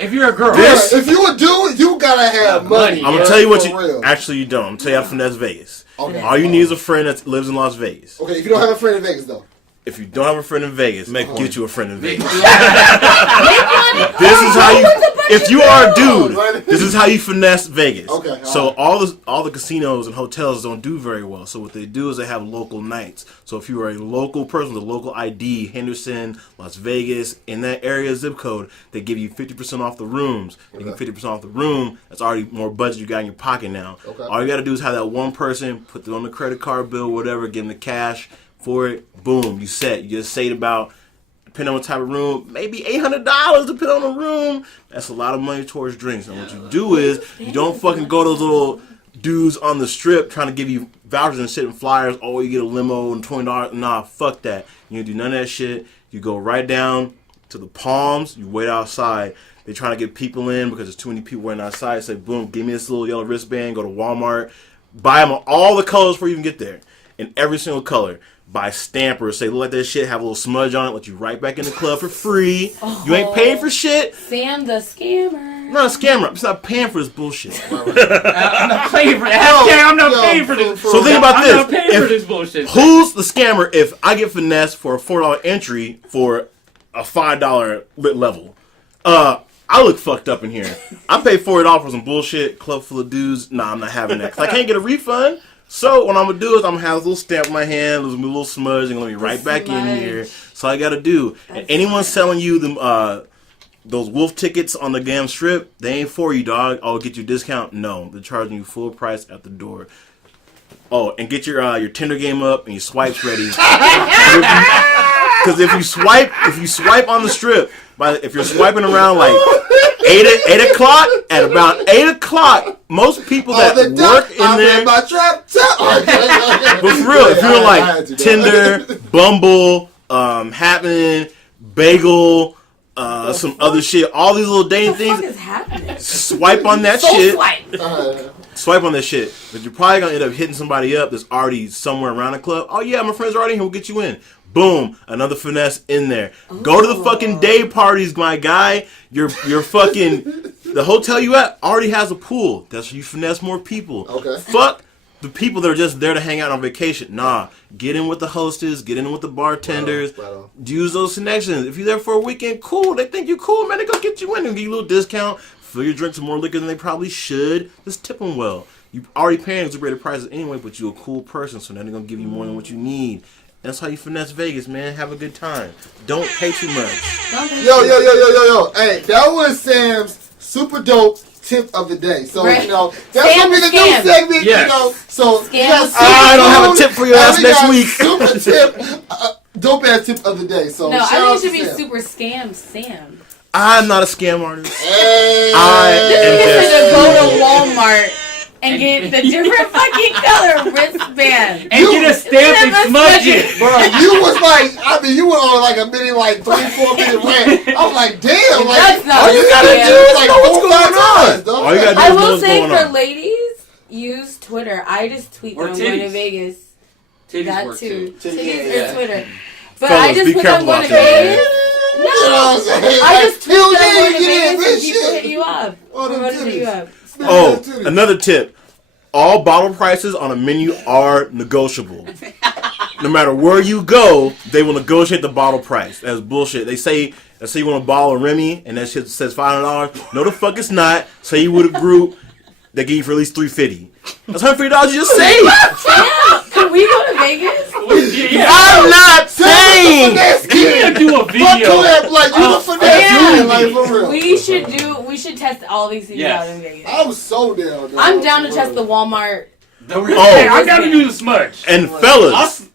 If you're a girl. If you a dude, you gotta have money. I'm gonna tell you what actually you don't. I'm gonna tell you how to finesse Vegas. Okay. All you need is a friend that lives in Las Vegas. Okay, if you don't have a friend in Vegas though. If you don't have a friend in Vegas, get you a friend in Vegas. This is how you. If you are a dude, this is how you finesse Vegas. Okay. So all the casinos and hotels don't do very well. So what they do is they have local nights. So if you are a local person with a local ID, Henderson, Las Vegas, in that area zip code, they give you 50% off the rooms. You get 50% off the room. That's already more budget you got in your pocket now. Okay. All you got to do is have that one person put it on the credit card bill, whatever, give them the cash for it. Boom, you set. You just saved about, depending on what type of room, maybe $800 to put on a room. That's a lot of money towards drinks. And what you do is, you don't fucking go to those little dudes on the strip trying to give you vouchers and shit and flyers. Oh, you get a limo and $20. Nah, fuck that. You don't do none of that shit. You go right down to the Palms. You wait outside. They trying to get people in because there's too many people waiting outside. Say, boom, give me this little yellow wristband. Go to Walmart. Buy them all the colors before you even get there. In every single color. Buy stampers, say, look like that shit, have a little smudge on it, let you right back in the club for free. You ain't paying for shit. Sam the scammer. I'm not a scammer. I'm not paying for this bullshit. I'm not paying for that. I'm not paying for this. So think about this. I'm not paying for this bullshit. Who's the scammer if I get finessed for a $4 entry for a $5 lit level? I look fucked up in here. I pay $40 for some bullshit, club full of dudes. Nah, I'm not having that. 'Cause I can't get a refund. So what I'm going to do is I'm going to have a little stamp in my hand, a little smudge, and let me right back in here. So I got to do. And anyone selling you them those wolf tickets on the damn strip, they ain't for you, dog. I'll get you a discount. No, they're charging you full price at the door. Oh, and get your Tinder game up and your swipes ready. Because if you swipe on the strip, if you're swiping around like 8 o'clock, at about 8 o'clock, most people that work in there. But for real, if you're like Tinder, Bumble, Happening, Bagel, some other shit, all these little dating things. What the fuck is happening? Swipe on that shit. Swipe. Swipe on that shit. But you're probably going to end up hitting somebody up that's already somewhere around the club. Oh, yeah, my friends are already here. We'll get you in. Boom. Another finesse in there. Go to the fucking day parties, my guy. You're fucking... The hotel you at already has a pool. That's where you finesse more people. Okay. Fuck the people that are just there to hang out on vacation. Nah. Get in with the hostess. Get in with the bartenders. Use those connections. If you're there for a weekend, cool. They think you cool, man. They go get you in and give you a little discount. Fill your drinks with more liquor than they probably should. Just tip them well. You already paying exorbitant prices anyway, but you're a cool person, so now they're going to give you more than what you need. That's how you finesse Vegas, man. Have a good time. Don't pay too much. Yo. Hey, that was Sam's super dope tip of the day. So, Right. you know, that's going to be the new segment, Yes. you know. So, Scam. we got Super I don't have a Coon, tip for your and ass we next got week. Super tip, dope ass tip of the day. So, No, shout I out think it should to be Sam. super scam Sam. I'm not a scam artist. Hey. I am This just. is to go to Walmart and get the different fucking color wristband. And get a stamp and smudge it. Bro, you was like, I mean, you went on like a minute, like 3-4 minute rant. I was like, damn, like, That's not all you a gotta scam. do is like Know what's 4 or 5 going on. times, dog. All you gotta do I is know will what's say going for on. ladies, use Twitter. I just tweet Or when I'm going to titties. Vegas. Titties That work too. too. Titties Yeah. or Twitter. But Fellas, I just be put I'm careful going out to there, Vegas. You know what I'm No. saying? I Like, just tweet hell that I'm yeah, going to get in, Vegas bitch, and people shit. hit you up. Oh, them Everybody hit you titties. up. Oh, another tip. All bottle prices on a menu are negotiable. No matter where you go, they will negotiate the bottle price. That's bullshit. They say you want a bottle of Remy, and that shit says $500. No, the fuck it's not. Say you with a group, they give you for at least $350. That's $150 you just saved. Yeah. Can we go to Vegas? Yeah. I'm not saying. We need to do a Fuck video. collab, like, you the finesse yeah. man, like, for real. We should test all these things Yes. out in Vegas. I'm so down, dog. I'm down to For test real. the Walmart. Hey, I gotta do the smudge. And fellas,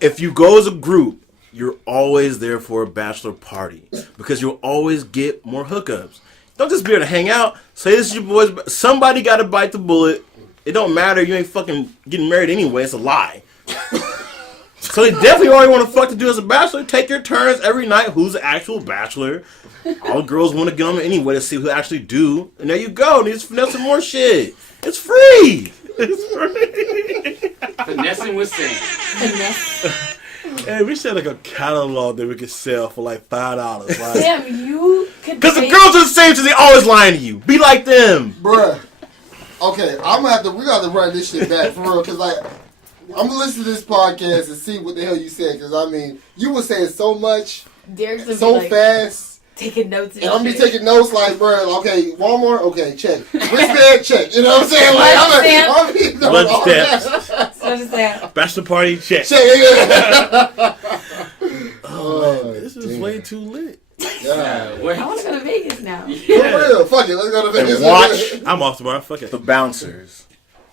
if you go as a group, you're always there for a bachelor party because you'll always get more hookups. Don't just be there to hang out. Say this is your boys. Somebody got to bite the bullet. It don't matter. You ain't fucking getting married anyway. It's a lie. So they definitely already want to fuck to do as a bachelor. Take your turns every night. Who's the actual bachelor? All girls want to get on them anyway to see who actually do. And there you go. Need to finesse some more shit. It's free. It's free. Finessing with Sam. Finesse. Hey, we should have like a catalog that we could sell for like $5. Like, Damn, you could. Because the take- girls are the same, so they always lying to you. Be like them. Bruh. Okay, we gotta run this shit back for real, cause like, I'm gonna listen to this podcast and see what the hell you said, cause I mean, you were saying so much, Derek's gonna so be like, fast, taking notes and I'm gonna be shit. taking notes like, bruh, okay, Walmart, okay, check. Wristband, check. You know what I'm saying? Like, I'm be knowing Lunch all stamps. that. So just say, bachelor party, check. Check, yeah. Oh, this is way too lit. Yeah. I want to go to Vegas now. For real, fuck it, let's go to Vegas. And watch I'm off tomorrow. Fuck it. the bouncers.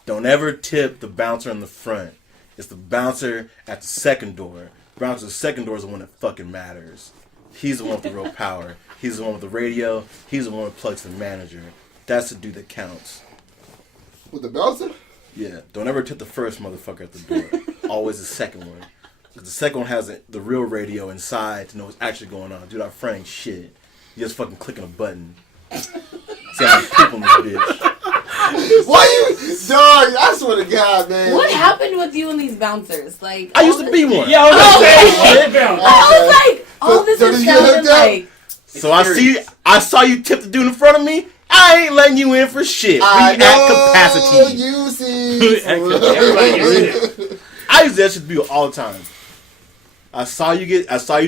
Don't ever tip the bouncer in the front. It's the bouncer at the second door. The bouncer at the second door is the one that fucking matters. He's the one with the real power. He's the one with the radio. He's the one that plugs the manager. That's the dude that counts. With the bouncer? Yeah, don't ever tip the first motherfucker at the door. Always the second one. Because the second one has the real radio inside to know what's actually going on. Dude, our friend ain't shit. You just fucking clicking a button. See how many people in this bitch. Why you, dog? I swear to God, man. What happened with you and these bouncers? Like I used to be one. Yeah, I was gonna say. I was like, all this So is did you get sounding hooked up? like. So I saw you tip the dude in front of me. I ain't letting you in for shit. I We at capacity. You see. Everybody gets it. I used that shit to be all the time. I saw you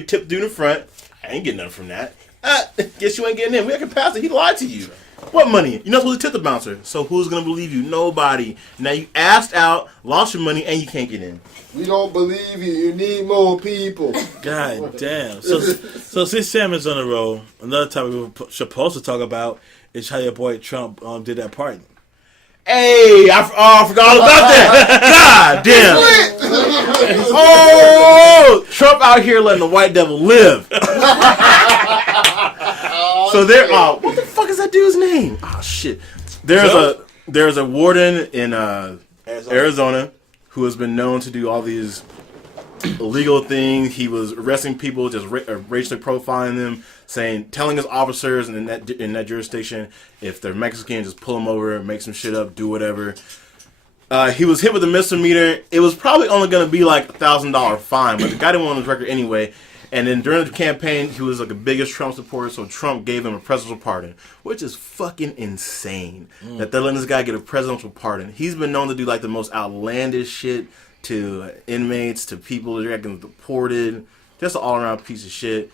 tip the dude in front. I ain't getting nothing from that. Guess you ain't getting in. We at capacity. He lied to you. What money? You're not supposed to tip the bouncer. So who's gonna believe you? Nobody. Now you asked out, lost your money, and you can't get in. We don't believe you. You need more people. God damn. So since Sam is on the roll, another topic we were supposed to talk about is how your boy Trump did that party. Hey, I forgot all about that. God damn. Oh, Trump out here letting the white devil live. So there. What the fuck is that dude's name? Oh shit. There's a warden in Arizona who has been known to do all these illegal things. He was arresting people, just racially profiling them, telling his officers in that jurisdiction if they're Mexican, just pull them over, make some shit up, do whatever. He was hit with a misdemeanor. It was probably only going to be like $1,000 fine, but the guy didn't want his record anyway. And then during the campaign, he was like the biggest Trump supporter, so Trump gave him a presidential pardon, which is fucking insane that they're letting this guy get a presidential pardon. He's been known to do like the most outlandish shit to inmates, to people that are getting deported. Just an all-around piece of shit.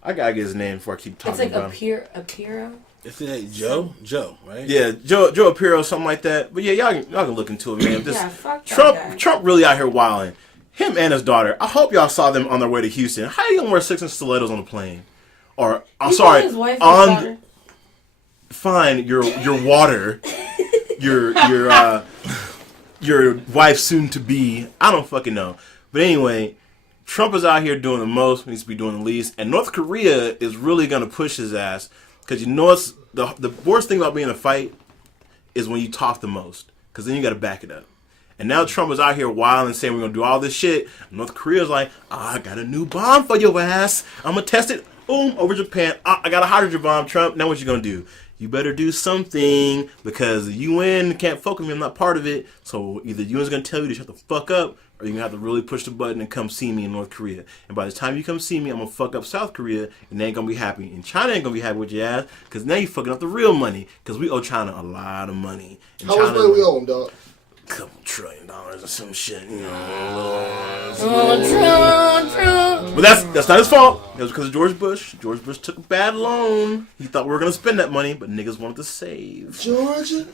I gotta get his name before I keep talking It's like about him. Apiro. Is it Joe? Joe, right? Yeah, Joe Apiro, something like that. But yeah, y'all can look into it, man. Yeah, fuck that guy. Trump really out here wilding. Him and his daughter. I hope y'all saw them on their way to Houston. How you gonna wear 6-inch stilettos on the plane? Or I'm You sorry, call his wife his on daughter? find your water, your wife soon to be. I don't fucking know. But anyway, Trump is out here doing the most. He needs to be doing the least. And North Korea is really gonna push his ass because you know what's the worst thing about being in a fight is when you talk the most because then you got to back it up. And now Trump is out here wild and saying we're gonna do all this shit. North Korea's like, I got a new bomb for your ass. I'm gonna test it. Boom, over Japan. I got a hydrogen bomb, Trump. Now what you gonna do? You better do something because the UN can't fuck with me. I'm not part of it. So either the UN's gonna tell you to shut the fuck up, or you're gonna have to really push the button and come see me in North Korea. And by the time you come see me, I'm gonna fuck up South Korea, and they ain't gonna be happy. And China ain't gonna be happy with your ass because now you fucking up the real money because we owe China a lot of money. And How much money we owe them, dog? Couple $1 trillion or some shit, you know. But that's not his fault. It was because of George Bush. George Bush took a bad loan. He thought we were gonna spend that money, but niggas wanted to save. Georgia.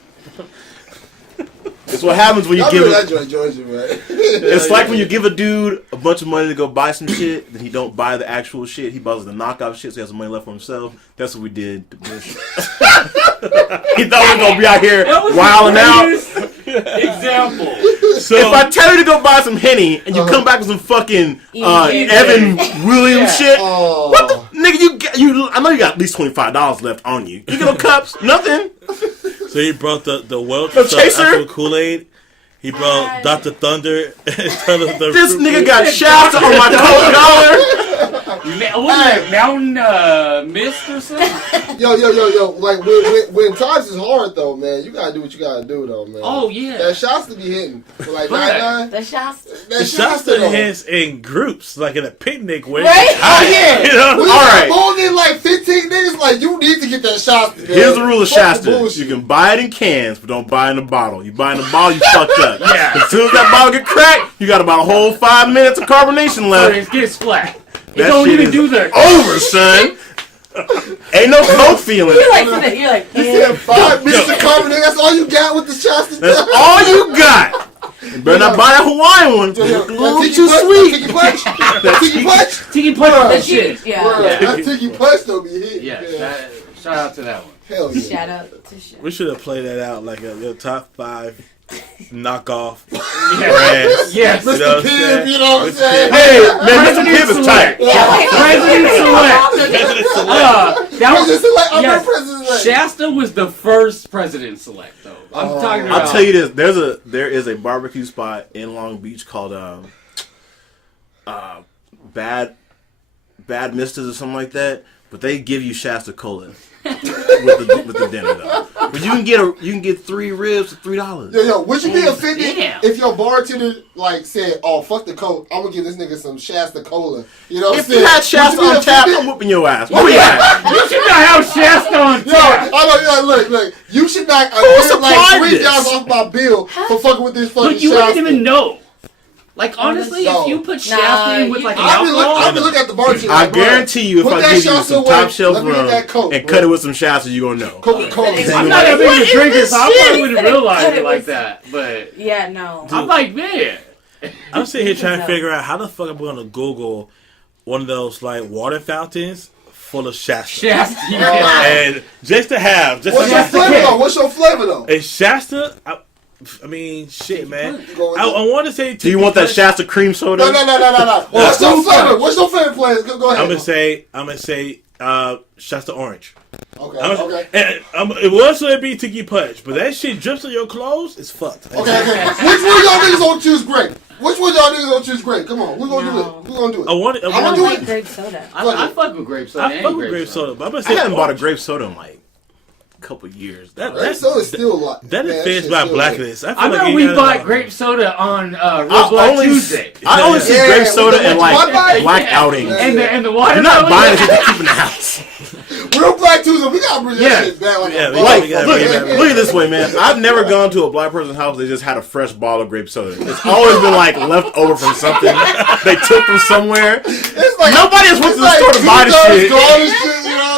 It's what happens when you give. Georgia, man. It's like when you give a dude a bunch of money to go buy some shit, then he don't buy the actual shit. He buys the knockoff shit, so he has some money left for himself. That's what we did to Bush. He thought we were gonna be out here wilding out. Example. So if I tell you to go buy some Henny and you come back with some fucking Evan Williams shit, what the nigga you? I know you got at least $25 left on you. You get no cups, nothing. So he brought the Welch chaser? Kool-Aid. He brought Dr. Thunder. This nigga got shafted on my coat collar. Wasn't it Mountain Mist or something? Yo. Like, when times is hard, though, man, you gotta do what you gotta do, though, man. Oh, yeah. That shots to be hitting. For like 9-9. The shots. The shots to hits in groups, like in a picnic where Right? Oh, yeah. You know? We All right. got in like 15 niggas, like, you need to get that shot. Here's the rule of Shasta. You can buy it in cans, but don't buy it in a bottle. You buy it in a bottle, you fucked up. Yeah. As soon as that bottle get cracked, you got about a whole 5 minutes of carbonation left. It gets flat. It That don't shit even is do that. over, son. Ain't no coke feeling. You're like, You said 5 minutes of carbonation. That's all you got with the shots. That's all you got. You better not buy that Hawaiian one. It's a little too sweet. Tiki punch. Tiki punch. Tiki punch that shit. Yeah. That tiki punch don't be hit. Yeah. Shout out to that one. Hell yeah. Shout out to shit. we should have played that out like your top 5 knockoff. Yes. Mr. You know what I'm Pibb, saying? you know what I'm saying? Hey, man, Mr. Pibb is tight. President Select. That was President-elect. I'm yes. not president-elect. Shasta was the first President Select, though. I'm talking about. I'll tell you this. There is a barbecue spot in Long Beach called Bad Mistas or something like that. But they give you Shasta Cola with the dinner though. But you can get 3 ribs for $3. Yo, would you be offended Damn. if your bartender like said, "Oh, fuck the Coke, I'm gonna give this nigga some Shasta Cola"? You know what I'm If saying? you had Shasta Would you be on tap, offended? I'm whooping your ass. Where we at? You should not have Shasta on Yo, tap. look. You should not supplied like $3 this? off my bill for fucking with this fucking Look, you Shasta. wouldn't even know. Like, honestly, No. if you put Shasta in with, like, an I've alcohol... been looking at the bartender. I like, bro, guarantee you, if put I that give you Shasta some away, top shelf let me get rum that Coke, and bro. cut it with some Shasta, you gonna know. Coca-Cola. I'm not a big drinker, so I probably wouldn't realize Cut it it like with- that. But Yeah, no. I'm like, man. I'm sitting here trying to figure out how the fuck I'm going to Google one of those like water fountains full of Shasta. Shasta, yeah. And just to have, What's your flavor though? And Shasta, I mean, shit, man. I want to say. Do you want that Shasta cream soda? No. What's your flavor? What's your favorite flavor? Go ahead. I'm gonna say Shasta orange. Okay. And, it was so it be Tiki Punch, but that shit drips on your clothes. It's fucked. Okay. Which one y'all niggas gonna choose grape? Which one y'all niggas gonna choose grape? Come on, we're gonna do it. We're gonna do it. I want I'm gonna do it. Grape soda. I fuck with grape soda. I fuck with grape soda, but I'm gonna I say haven't bought a orange. grape soda in like a couple years. Grape soda is still a lot. That is fixed by blackness. I remember we bought grape soda on Real Black Tuesday. I only see Yeah, grape soda with in the like Popeye? black Yeah. outings. And the water. You're not buying it to keep in the house. Real Black Tuesday, we gotta bring Yeah. that shit back. Yeah, we Like, gotta look bring that back. at this way, man. I've never gone to a black person's house. They just had a fresh bottle of grape soda. It's always been like left over from something they took from somewhere. It's like, Nobody has went to the store to buy this shit.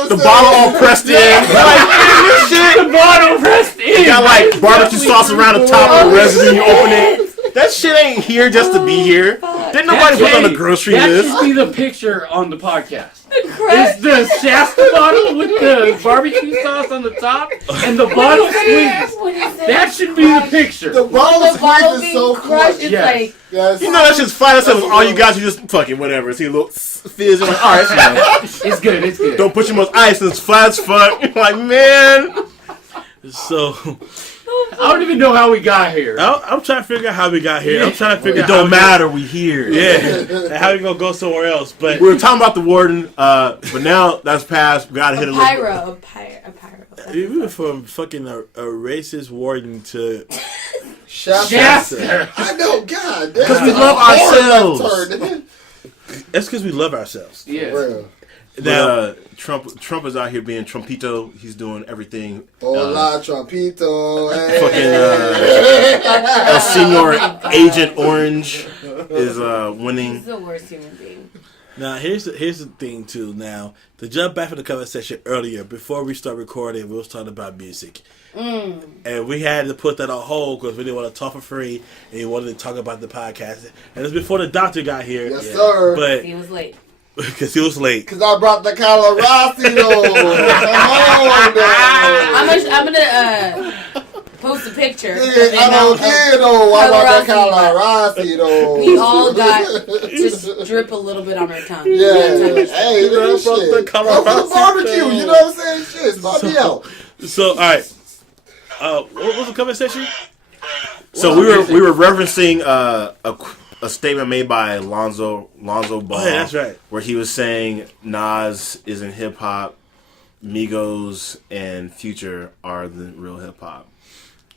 The bottle all pressed in. Like, this shit. The bottle pressed in. You got like barbecue sauce around the top of the residue. You open it. That shit ain't here just to be here. Didn't nobody put it on the grocery That list. should be the picture on the podcast. is the Shasta bottle with the barbecue sauce on the top and the bottle squeeze. That should be the picture. The bottle squeeze is so crushed. It's like yes. You know that shit's fine. That's all you guys. You just fucking whatever. See a little fizz. Like, all right, it's It's good. It's good. don't put your most ice. And it's flat as fuck. You're like, man. So I don't even know how we got here. I'm trying to figure out how we got here. I'm trying to figure It out. don't matter. We here. Yeah, how we gonna go somewhere else? But We were talking about the warden, but now that's passed. We gotta hit a a little. pyro. we went from fucking a racist warden to Shasta. I know, God. Because we love ourselves. that's because we love ourselves. Yes. Real. Now, Trump is out here being Trumpito. He's doing everything. Hola, Trumpito. Hey. Fucking El Senor Agent Orange is winning. He's the worst human being. now here's the thing too. Now to jump back from the conversation earlier, before we start recording, we was talking about music, and we had to put that on hold because we didn't want to talk for free, and we wanted to talk about the podcast. And it was before the doctor got here. Yes, sir. But He was late. because he was late. Because I brought the Colorado. I'm gonna post a picture. Yeah, I don't care though. I brought the Colorado. We all got just drip a little bit on our tongue. Yeah. That's how much- Hey, look at brought this the shit. Colorado. Go for the barbecue. You know what I'm saying? Shit, spot me out. So all right, what was the conversation? So we were referencing a statement made by Lonzo Ball. Oh, yeah, that's right. Where he was saying Nas isn't hip hop, Migos and Future are the real hip hop.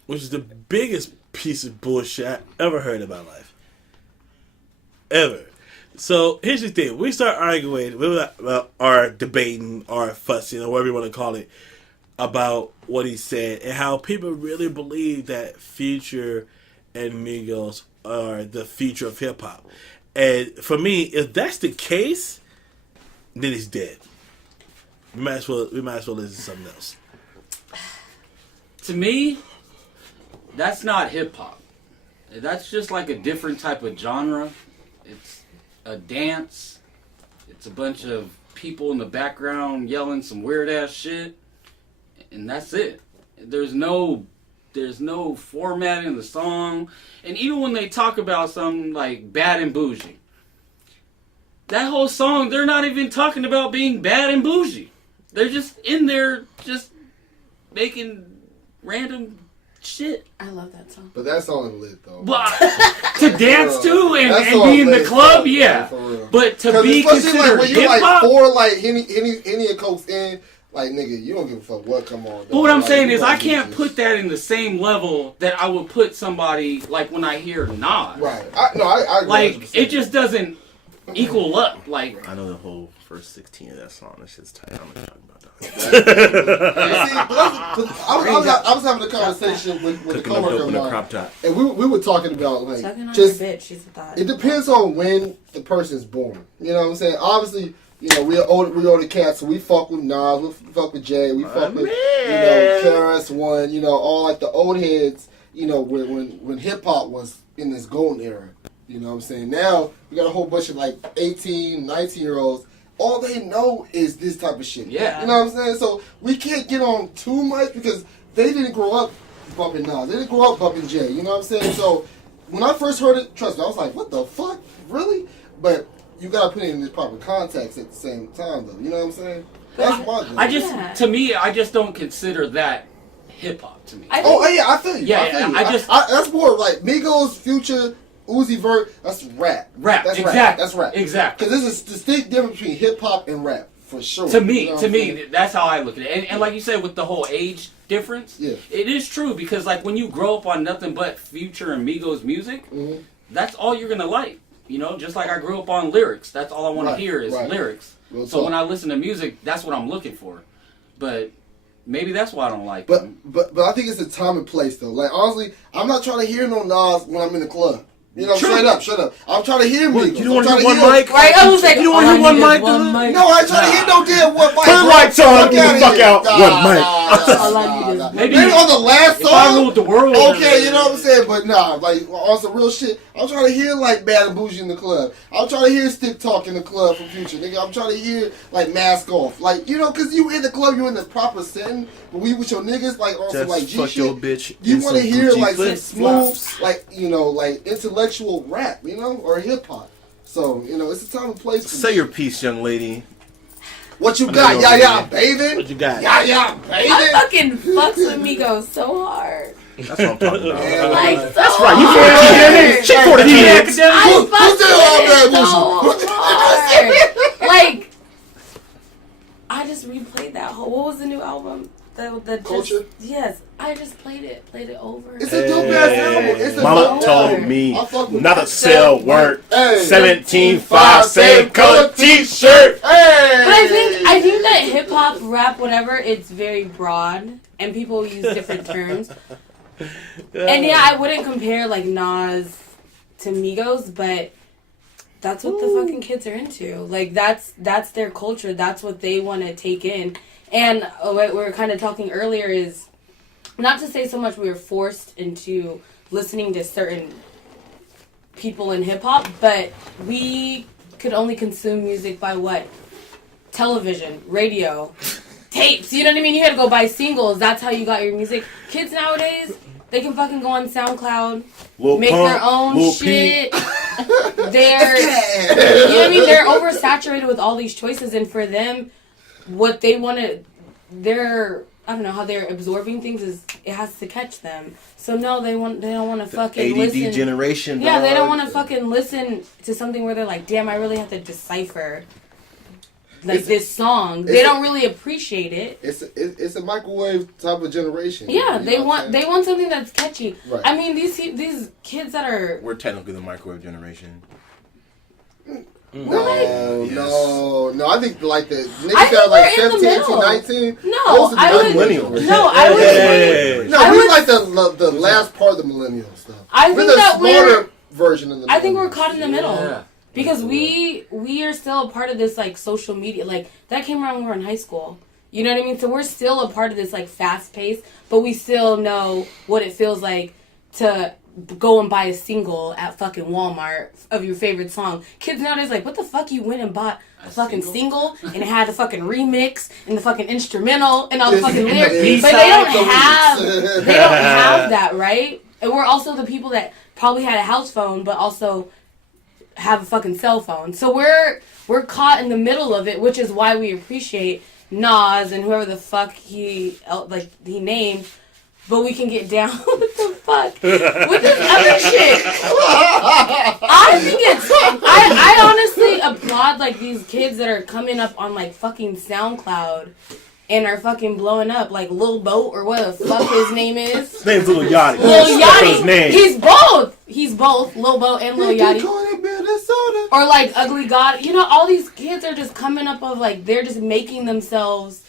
Which is the biggest piece of bullshit I ever heard in my life. Ever. So here's the thing: we start arguing, or debating, or fussing, or whatever you want to call it, about what he said and how people really believe that Future and Migos are the future of hip hop. And for me, if that's the case, then he's dead. We might as well listen to something else. To me, that's not hip hop. That's just like a different type of genre. It's a dance. It's a bunch of people in the background yelling some weird ass shit, and that's it. There's no format in the song, and even when they talk about something like Bad and Bougie, that whole song, they're not even talking about being bad and bougie. They're just in there just making random shit. I love that song. But that song is lit though. But to dance to and That be song in the lit, club, though, yeah. for real. But to be especially considered when you hip like hop. 4 like Henny and Cokes in, like nigga, you don't give a fuck what come on. But what I'm like, saying you is, gotta I can't do put this. that in the same level that I would put somebody like when I hear Nas. Right. I agree. Like 100%. it just doesn't equal up. Like I know the whole first 16 of that song. That shit's tight. I'm not talking about that. I was having a conversation with a Cooking up coworker dope of in a mine, crop top. and we were talking about like Sucking on just your bitch, she's a thought. it depends on when the person's born. You know what I'm saying? Obviously, you know we're older cats, so we fuck with Nas, we fuck with Jay, we fuck with KRS One, all like the old heads. When hip hop was in this golden era. You know what I'm saying? Now we got a whole bunch of like 18, 19-year-olds. All they know is this type of shit. Yeah. You know what I'm saying? So we can't get on too much because they didn't grow up bumping Nas. They didn't grow up bumping Jay. You know what I'm saying? So when I first heard it, trust me, I was like, what the fuck? Really? But you gotta put it in this proper context at the same time though. You know what I'm saying? That's my thing. to me, I just don't consider that hip hop to me. I I feel you. Yeah, I feel you. I that's more like Migos, Future, Uzi Vert. That's rap. That's exactly. rap. That's rap. Exactly. Because there's a distinct difference between hip hop and rap for sure. To me, You know what I'm saying? that's how I look at it. And like you said, with the whole age difference, Yeah. it is true because like when you grow up on nothing but Future and Migos music, Mhm. that's all you're gonna like. Just like I grew up on lyrics. That's all I want to hear is lyrics. Real So talk. when I listen to music, that's what I'm looking for. But maybe that's why I don't like But them. but I think it's a time and place though. Like honestly, I'm not trying to hear no Nas when I'm in the club. True. Straight up. I'm trying to hear Migos. You don't want I'm to trying hear one mic? Right, I was like, You don't want to hear one mic? No, I ain't trying to hear no damn one mic. Put the lights on. Fuck Get the outta fuck here. out. Nah, One mic. nah, Maybe on the last song. I ruled the world. Okay, you know what I'm saying? But nah, like on some real shit, I'm trying to hear like Bad and Bougie in the club. I'm trying to hear Stick Talk in the club from Future. Nigga, I'm trying to hear like Mask Off. Like, you know, cause you in the club, you in the proper setting. But we with your niggas, like on some like G fuck shit. your bitch. You want to hear like some smooth, flops. like, you know, like intellectual rap, you know, or hip hop. So, you know, it's a time and place for Say your piece, young lady. What you got? Yeah, bathing? What you got? Yeah, bathing? I fucking fucks with Migos so hard. That's what I'm talking about. Yeah, Like, man. so That's right. You hard. She for the kids. I Who fucks did all with it that so hard. Like, I just replayed that whole. What was the new album? The Culture? Yes, I just played it over. It's a dope ass album. It's a Mama dope told album. me I fuck with not to it. sell work. Hey. 17.5 same color t-shirt. But I think that hip hop, rap, whatever, it's very broad and people use different terms. And yeah, I wouldn't compare like Nas to Migos, but that's what the fucking kids are into. Like that's their culture. That's what they want to take in. And what we were kind of talking earlier is not to say so much we were forced into listening to certain people in hip hop, but we could only consume music by what? Television, radio, tapes. You know what I mean? You had to go buy singles. That's how you got your music. Kids nowadays, they can fucking go on SoundCloud, make their own shit. They're, you know what I mean? They're oversaturated with all these choices, and for them, what they want to, I don't know how they're absorbing things is it has to catch them. So no, they don't want to fucking ADD listen. generation. Yeah, dog. they don't want to fucking listen to something where they're like, damn, I really have to decipher like this song. They don't really appreciate it. It's a microwave type of generation. Yeah, you they know want something that's catchy. Right. I mean, these kids that are We're technically the microwave generation. No, I think like the niggas I think that are like we're in the 17, 18, middle. 19. No, those are the I young would. millennials. No, I would. No, I we would- like the last part of the millennial stuff. I We're think the that smarter version of the. I think we're millennials. caught in the middle. Yeah. Because we are still a part of this like social media, like that came around when we were in high school. You know what I mean? So we're still a part of this like fast pace, but we still know what it feels like to go and buy a single at fucking Walmart of your favorite song. Kids nowadays like, what the fuck you went and bought a fucking single and it had the fucking remix and the fucking instrumental and all the fucking lyrics, but they don't have that, right? And we're also the people that probably had a house phone, but also have a fucking cell phone. So we're caught in the middle of it, which is why we appreciate Nas and whoever the fuck he named. But we can get down with the fuck with this other shit. I think it's. I honestly applaud like these kids that are coming up on like fucking SoundCloud and are fucking blowing up like Lil Boat or what the fuck his name is. His name's Lil Yachty. Lil That's his Yachty. name. He's both Lil Boat and Lil Yachty. Or like Ugly God. You know, all these kids are just coming up of like they're just making themselves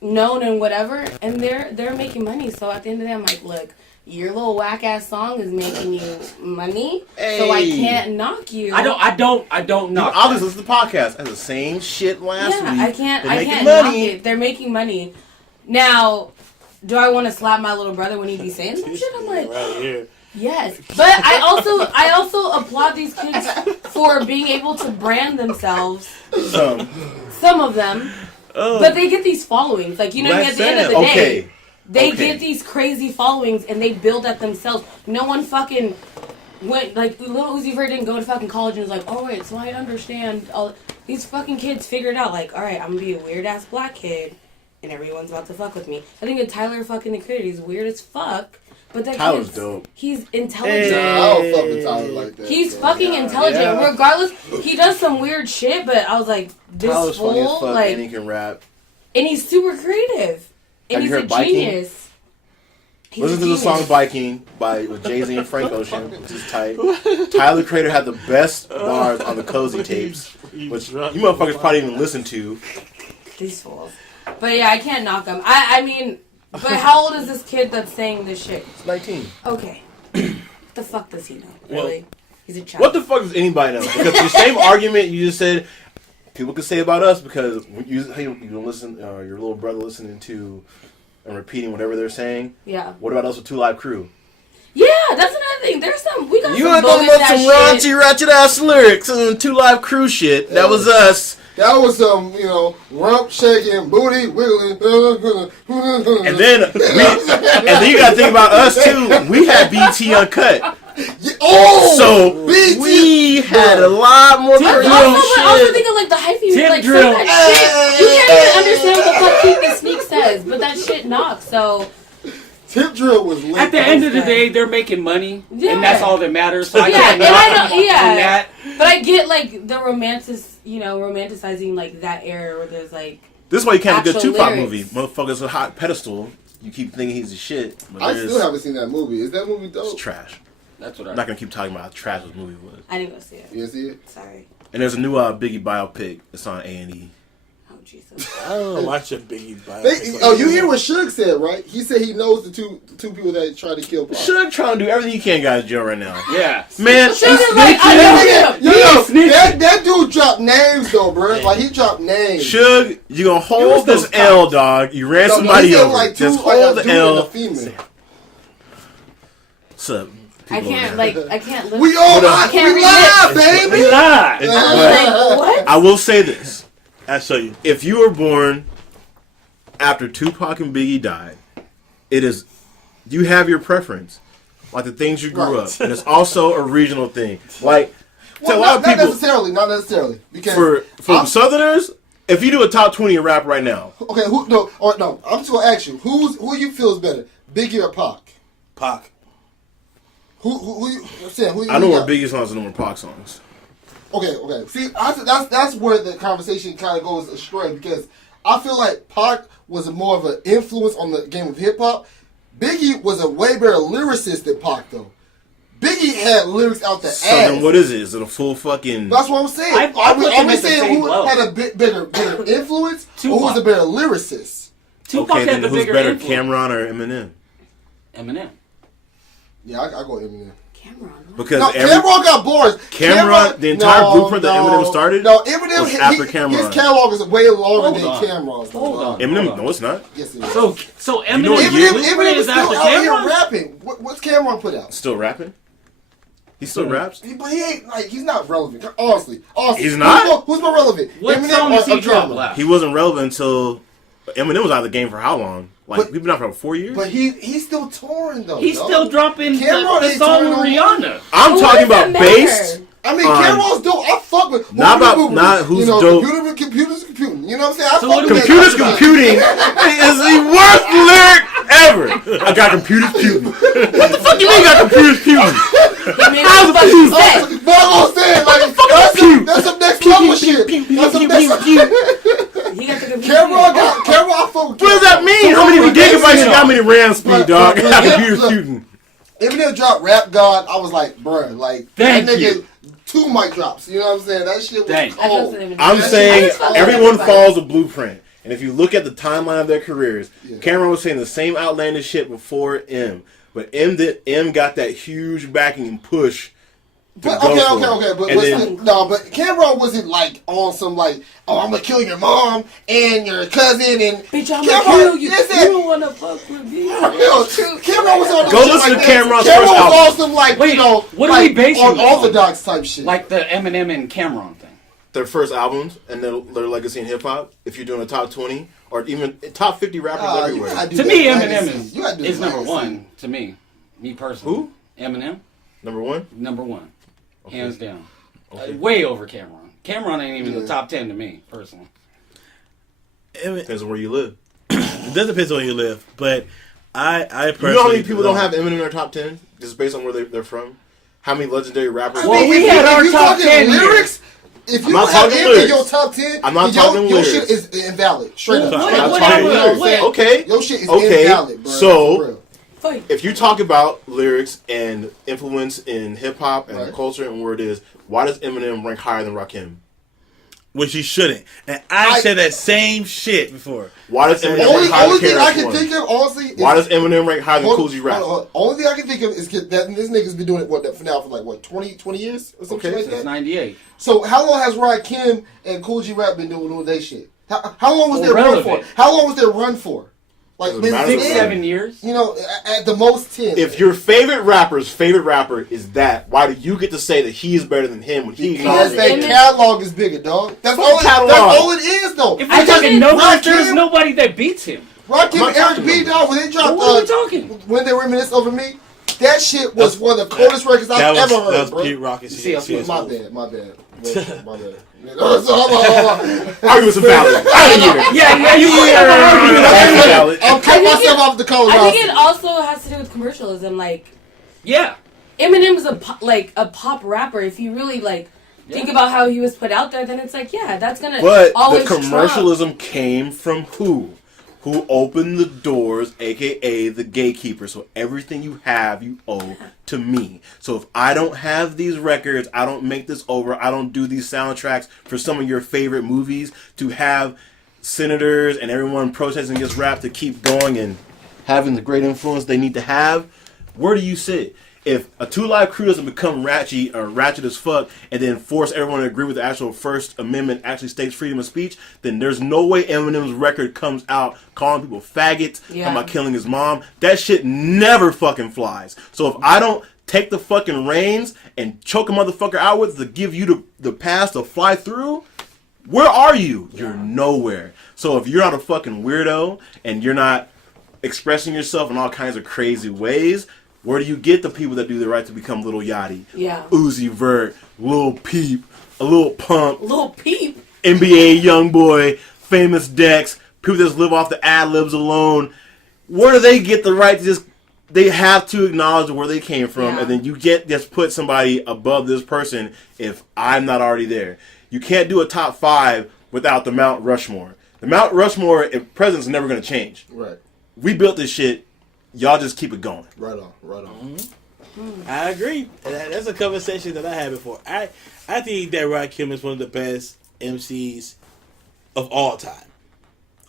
known and whatever, and they're making money. So at the end of the day, I'm like, look, your little whack ass song is making you money, so I can't knock you. I don't knock. I'll just listen to the podcast. That's the same shit last week. I can't making knock money. it. They're making money. Now, do I want to slap my little brother when he be saying some shit? I'm like, right here. yes, but I also applaud these kids for being able to brand themselves. Some of them. But they get these followings. Like, you know, at the end of the day, they get these crazy followings and they build that themselves. No one fucking went, like, Lil Uzi Vert didn't go to fucking college and was like, oh, wait, so I understand. These fucking kids figured out, like, all right, I'm going to be a weird-ass black kid and everyone's about to fuck with me. I think Tyler fucking the Creator, he's weird as fuck. But that Tyler's kid's dope. He's intelligent. I don't fuck with Tyler like that. He's fucking intelligent. Yeah. Regardless, he does some weird shit, but I was like, this Tyler's funny as fool, fuck like, and he can rap. and he's super creative. And Have you he's heard a Biking? genius. Listen to the song "Biking" with Jay-Z and Frank Ocean, which is tight. Tyler the Creator had the best bars on the Cozy tapes, which you motherfuckers probably even listen to. These fools. But yeah, I can't knock him. I mean, but how old is this kid that's saying this shit? It's 19. Okay. What the fuck does he know? Really? He's a child. What the fuck does anybody know? Because the same argument you just said, people could say about us because you don't listen, your little brother listening to and repeating whatever they're saying. Yeah. What about us with 2 Live Crew? Yeah, that's another thing. There's some we got You some ain't talking bogus about some ass shit. raunchy, ratchet ass lyrics and 2 Live Crew shit. That was us. That was some, rump shaking, booty wiggling. And then you gotta think about us too. We had BT Uncut. So BT. we had a lot more crazy Also shit. think of like the hyphy, Tip like drill. some of that shit. You can't even understand what the fuck Keep the Sneak says, but that shit knocks. So Tip drill was lit. At the end of the day, they're making money, Yeah. and that's all that matters. So I yeah, can't and knock I them know, yeah, on that. but I get like the romanticizing like that era where there's like. This is why you can't have a good Actual Tupac lyrics. movie. Motherfuckers with hot pedestal. You keep thinking he's the shit. But I still haven't seen that movie. Is that movie dope? It's trash. That's what I'm not gonna keep talking about how trash this movie was. I didn't go see it. You didn't see it? Sorry. And there's a new Biggie biopic. It's on A&E. Oh Jesus. I don't know, watch a Biggie biopic. You hear what Suge said, right? He said he knows the two people that tried to kill Pac. Suge trying to do everything he can, guys, in jail right now. Yeah. Man, Suge is like, I know him. That dude dropped names though, bro. Like he dropped names. Suge, you gonna hold this those L, dog. You ran somebody he said over. like Just two, like hold a the dude and a L. female. What's up? I can't live. We all I can't we read live, baby. We lied. I was like, what? I will say this. I'll show you. If you were born after Tupac and Biggie died, you have your preference. Like the things you grew Right. up. And it's also a regional thing. Like, to a lot of Not people, necessarily. Because for Southerners, if you do a top 20 in rap right now, okay, no. I'm just gonna ask you, who you feel is better, Biggie or Pac? Pac. Who you saying? I know more Biggie songs than more Pac songs. Okay. See, that's where the conversation kind of goes astray because I feel like Pac was more of an influence on the game of hip hop. Biggie was a way better lyricist than Pac, though. Biggie had lyrics out the So ass. then what is it? Is it a full fucking... That's what I'm saying. I put them Are we at the saying same who level. had a bit bigger influence or who was Tupac. a better lyricist? Tupac Okay, had then the who's bigger better, influence. Cameron or Eminem? Eminem. Yeah, I go Eminem. Cameron. Because No, Cameron got bars. Cameron, the entire blueprint that Eminem started No, Eminem was after Cameron. His catalog is way longer Hold than on. Cameron's. Hold on. Eminem, no, it's not. Yes, it is. So Eminem, know what year? Eminem Eminem is is still after out here Cameron. rapping. What's Cameron put out? Still rapping? He still raps? But he ain't like he's not relevant. Honestly. He's not? Who's more relevant? What Eminem song or does he drop Cameron? last? He wasn't relevant until... Eminem was out of the game for how long? Like, But- we've been out for 4 years? But he's still touring though. He's dog. still dropping Cameron the ain't song touring with no- Rihanna. I'm But talking what does about that bass. matter? I mean, on- Cameron's dope. I fuck with. Not who's dope. Computers computing. You know what I'm saying? I So fuck what with do we- that. Computers computing is the worst lyric ever. I got computers puting. What the fuck do you mean you got computers puting? He made a fucking set. But I'm saying, like, that's some next level shit. That's some next He got the computer. Cameron, I fuck with. What does that mean? How many gigabytes you got? How many RAM speed, But- dog? but- I got but- computers look, puting. Eminem dropped Rap God. I was like, bruh, like Thank that nigga you. 2 mic drops. You know what I'm saying? That shit was Thank you. cold. I'm That saying shit was everyone cold. follows a blueprint. And if you look at the timeline of their careers, Yeah. Cameron was saying the same outlandish shit before M. But M got that huge backing and push. But go okay, for okay, it. but And then- but Cameron wasn't like on some like, oh, I'm gonna kill your mom and your cousin and Bitch, I'm Cameron, gonna kill you. listen, You don't wanna fuck with me. Yo, Cameron was on Go shit listen like to that. Cameron's Cameron first was album. on some like, Wait, you know, what are like, we basing on this on? orthodox type shit. Like the Eminem and Cameron thing. Their first albums and their legacy in hip hop, if you're doing a top 20 or even top 50 rappers You everywhere. gotta do To that me, legacy. You gotta Eminem do is that number legacy. one. To me personally. Who? Eminem, Number one? number one, hands down. Way over Cameron. Cameron ain't even the top 10 to me personally. Depends on where you live. It does depend on where you live, but I personally... You know how many people don't have Eminem in their top 10? Just based on where they're from? How many legendary rappers? I Well, mean, we if had you- our if you top talking 10 lyrics. If you I'm not don't have talking him in lyrics. your top 10, I'm not your, talking your lyrics. shit is invalid. Straight Well, up. what- Straight up. what- You know what- what I'm saying? Okay. Your shit is Okay. invalid, bro. So- For real. Fight. If you talk about lyrics and influence in hip hop and Right. the culture and where it is, why does Eminem rank higher than Rakim? Which he shouldn't. And I said that same shit before. Why does Eminem Only rank higher than thing I can KRS-One? think of, honestly, is Why does Eminem rank higher than hold- Cool G Rap? hold on. Only thing I can think of is that this nigga's been doing it for now for like what 20 years or something Okay. like Since that. 98. So how long has Rakim and Cool G Rap been doing their shit? How long was Well, their run relevant. for? How long was their run for? Like It maybe matters 6, a lot. 7 years. You know, at the most 10. If your favorite rapper's favorite rapper is that, why do you get to say that he's better than him when he's not? Because their catalog is bigger, dog. That's Fuck all. catalog. That's all it is, though. If we're talking didn't- numbers, Rakim- there's nobody that beats him. Rakim I'm and talking Eric B, about- dog, when they dropped What are we talking? When they reminisce over me, that shit was one of the coldest records I've ever heard, That bro. was Pete Rock. See, My bad. My bad. So Argue with some valid. Out of here. Yeah, you That's valid. I'm cutting myself off the cold. I think it also has to do with commercialism. Like Yeah. Eminem's a pop rapper. If you really think about how he was put out there, then it's like, yeah, that's gonna But always the commercialism came from who? Who opened the doors, aka the gatekeeper. So everything you have, you owe to me. So if I don't have these records, I don't make this over, I don't do these soundtracks for some of your favorite movies, to have senators and everyone protesting against rap to keep going and having the great influence they need to have, where do you sit? If a 2 Live Crew doesn't become ratchet as fuck and then force everyone to agree with the actual First Amendment actually states freedom of speech, then there's no way Eminem's record comes out calling people faggots, Yeah. about killing his mom. That shit never fucking flies. So if I don't take the fucking reins and choke a motherfucker out with to give you the pass to fly through, where are you? You're nowhere. So if you're not a fucking weirdo and you're not expressing yourself in all kinds of crazy ways, where do you get the people that do the right to become Lil Yachty, Yeah. Uzi Vert, Lil Peep, a Lil Pump, Lil Peep. NBA Youngboy, Famous Dex, people that just live off the ad-libs alone? Where do they get the right to just... They have to acknowledge where they came from, Yeah. and then you just put somebody above this person if I'm not already there. You can't do a top 5 without the Mount Rushmore. The Mount Rushmore, if president's never going to change. Right. We built this shit. Y'all just keep it going. Right on. Right on. I agree. That's a conversation that I had before. I think that Rakim is one of the best MCs of all time.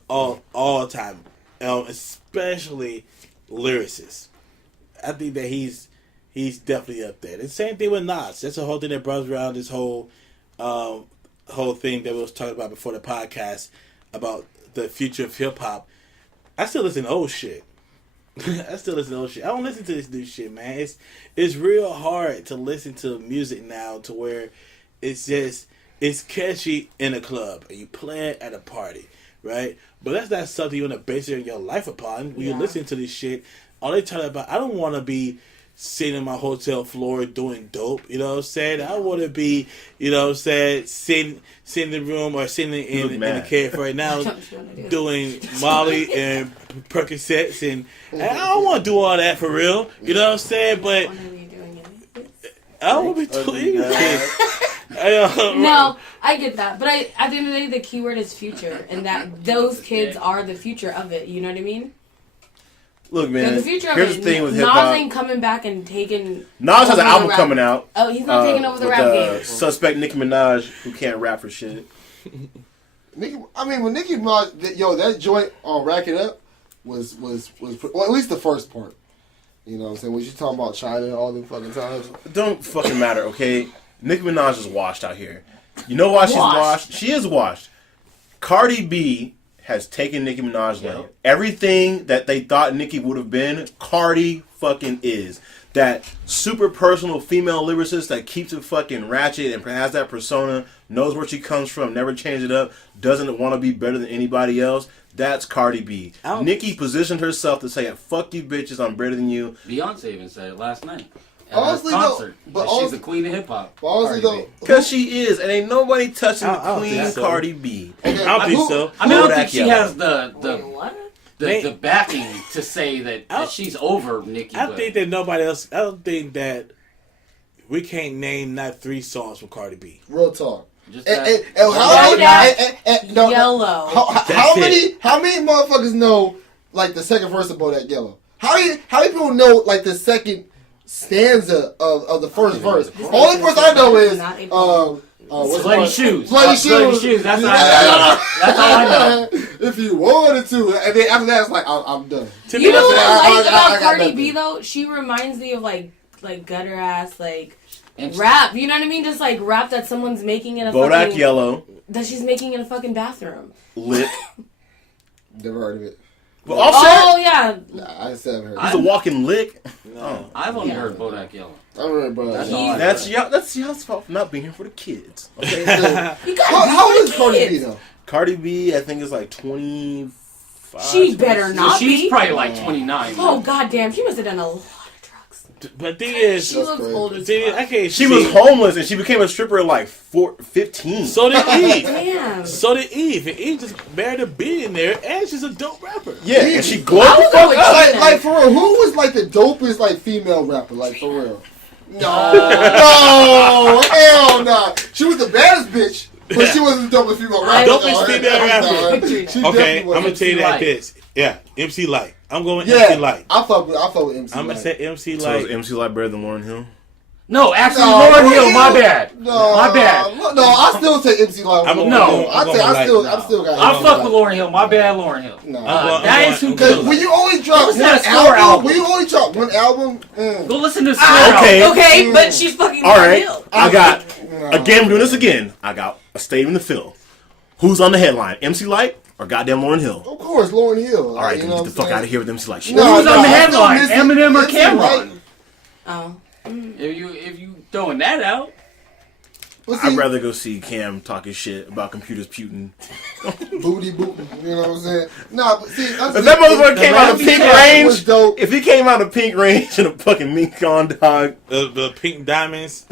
All time. Especially lyricists. I think that he's definitely up there. The same thing with Nas. That's the whole thing that brought around this whole thing that we was talking about before the podcast about the future of hip hop. I still listen to old shit. I still listen to old shit. I don't listen to this new shit, man. It's real hard to listen to music now to where it's catchy in a club and you play it at a party, right? But that's not something you want to base your life upon. When you listen to this shit, all they talk about, I don't want to be sitting on my hotel floor doing dope, you know what I'm saying? I want to be, you know what I'm saying, sitting in the room or sitting in the cave right now doing Molly and Percocets and I don't want to do all that for real, you know what I'm saying? But When are you doing it? I don't want to be doing anything. No, I get that. But at the end of the day, the key word is future. And that those kids are the future of it. You know what I mean? Look, They're man, the future of here's it. the thing with Nas hip-hop. ain't coming back and taking... Nas has over an the album rap. coming out. Oh, he's not taking over the with, rap game. Suspect Nicki Minaj, who can't rap for shit. When Nicki Minaj, that joint on Rack It Up was well, at least the first part. You know what I'm saying? When you talking about China all them fucking times. Don't fucking matter, okay? Nicki Minaj is washed out here. You know why she's washed? She is washed. Cardi B has taken Nicki Minaj's lane. Everything that they thought Nicki would have been, Cardi fucking is. That super personal female lyricist that keeps it fucking ratchet and has that persona, knows where she comes from, never change it up, doesn't want to be better than anybody else. That's Cardi B. Nicki positioned herself to say, fuck you bitches, I'm better than you. Beyonce even said it last night. At Honestly, her though, concert. but She's the queen of hip hop. Honestly, though, Because she is, and ain't nobody touching I the don't queen think so. Cardi B. I don't think so. I mean, I don't Bodak think she Yellow. has What? the backing to say that she's over Nicki. I but think that nobody else. I don't think that we can't name not 3 songs from Cardi B. real talk. just And that, Yellow. How many motherfuckers know like the second verse of Bodak Yellow? How many people know like the second stanza of the first verse? Only verse I know is Bloody Shoes. Bloody Shoes. That's all I know. If you wanted to, and then after that, it's like I'm done. You know what I like I about got Cardi nothing. B though? She reminds me of like gutter ass And rap. You know what I mean? Just like rap that someone's making in a Bodak fucking Yellow, that she's making in a fucking bathroom. Lit. Never heard of it. Offset? Oh yeah. Nah, I just haven't heard. He's a walking lick. No. I've only Yeah. heard Bodak Yellow. I remember, bro. That's all I That's y'all's fault for not being here for the kids. Okay? You got How old is Cardi B though? Cardi B, I think, is like 25. She better not She's be. probably like 29. Oh goddamn, she must have done a lot of drugs. But the thing is, She looks crazy. old as I fuck. can't She see. was homeless and she became a stripper at like 15. So did Eve. Damn. So did Eve. And Eve just married a billionaire, and she's a dope rapper. Yeah, and she glowed I the would fuck go with up. Tina. Like for real, who was like the dopest like female rapper? Like for real? No, hell no. She was the baddest bitch, but she wasn't the dopest female rapper. Dopest female rapper. She Okay, definitely I'm gonna wasn't. tell you MC that Lyte. this. Yeah, MC Lyte. I'm going Yeah, MC Lyte. I fuck with MC. I'm gonna Lyte. say MC So is Lyte. MC Light better than Lauryn Hill? No, actually, No, Lauryn Hill. Hill. My bad. No, My bad. No, I still take MC Lyte. I'm over gonna- Lauryn Hill. I'm gonna I like- still got. I fuck with Lauryn Hill. My bad, Lauryn Hill. No. That is who Because kills. when you only drop was one that score album, album? when you only drop one album, Go listen to Score Okay. Album. Okay, but she's fucking All right, Hill. I got, no. again, we're doing this again. I got a statement to fill. Who's on the headline, MC Light or goddamn Lauryn Hill? Of course, Lauryn Hill. All right, you then know get what the I'm fuck out of here with MC Light shit. No, Who's on the I headline? still miss Eminem or MC Cameron? Oh. If you throwing that out, Well, I'd see, rather go see Cam talking shit about computers putin. booty booty. You know what I'm saying? Nah, but see, If that motherfucker came out of Pink was Range, dope. if he came out of Pink Range in a fucking mink on dog, The Pink Diamonds.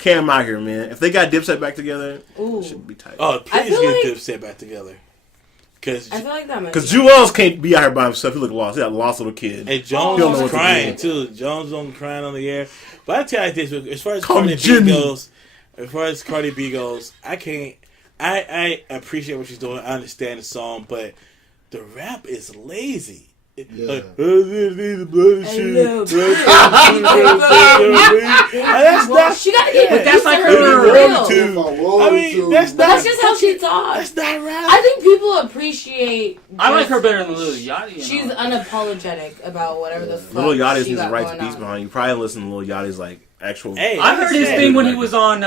Cam out here, man. If they got Dipset back together, Ooh. it should be tight. Oh, I please feel get like- Dipset back together. Because I feel like that might Because be. Jewels can't be out here by himself. He look lost. He got a lost little kid. and Jones He don't know was what to crying do. too. Jones was crying on the air. But I tell you this: as far as Call me Cardi B Jimmy. goes, I can't. I appreciate what she's doing. I understand the song, but the rap is lazy. Yeah. Like, that's not. She gotta get But used that's to like her her being real real. If I mean, that's But not. that's just how she talks. That's not rap. I think people appreciate. I like just- her better than Lil Yachty. She's unapologetic about whatever the fuck. Lil Yachty's she his got rights going beats on. behind you. Probably listen to Lil Yachty's like actual. Hey, I heard his understand. thing when he was on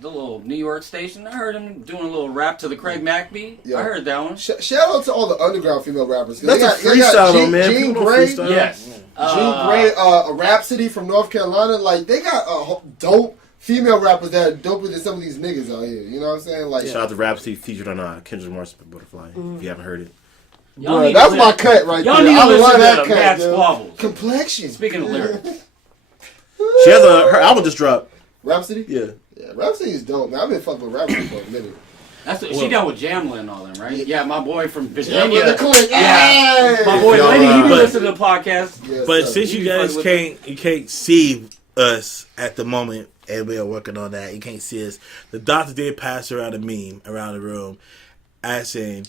the little New York station. I heard him doing a little rap to the Craig Mack beat. Yeah. I heard that one. Shout out to all the underground female rappers. That's a freestyle though, man. Jean People don't Grey, freestyle. Yes. Jean Grey, a Rhapsody from North Carolina. Like they got dope female rappers that are doper than some of these niggas out here. You know what I'm saying? Like, Shout out to Rhapsody featured on Kendrick Lamar's Butterfly. If you haven't heard it, Y'all bruh, need to that's li- my cut right Y'all there. need to I listen love to that the cut. Mad dude. Squabbles. Complexion. Speaking of lyrics. she has her album just dropped. Rhapsody. Yeah, Yeah, Rhapsody is dope, man. I've been fucking with Rhapsody for a minute. She down with Jamla and all them, right? Yeah, my boy from Yeah, Virginia. with the click. Yeah. Hey! My boy Y'all, Lenny, he be but- listening to the podcast. Yes, But sir. since you You guys fuck with you can't see us at the moment, and we are working on that. You can't see us. The doctor did pass around a meme around the room, asking,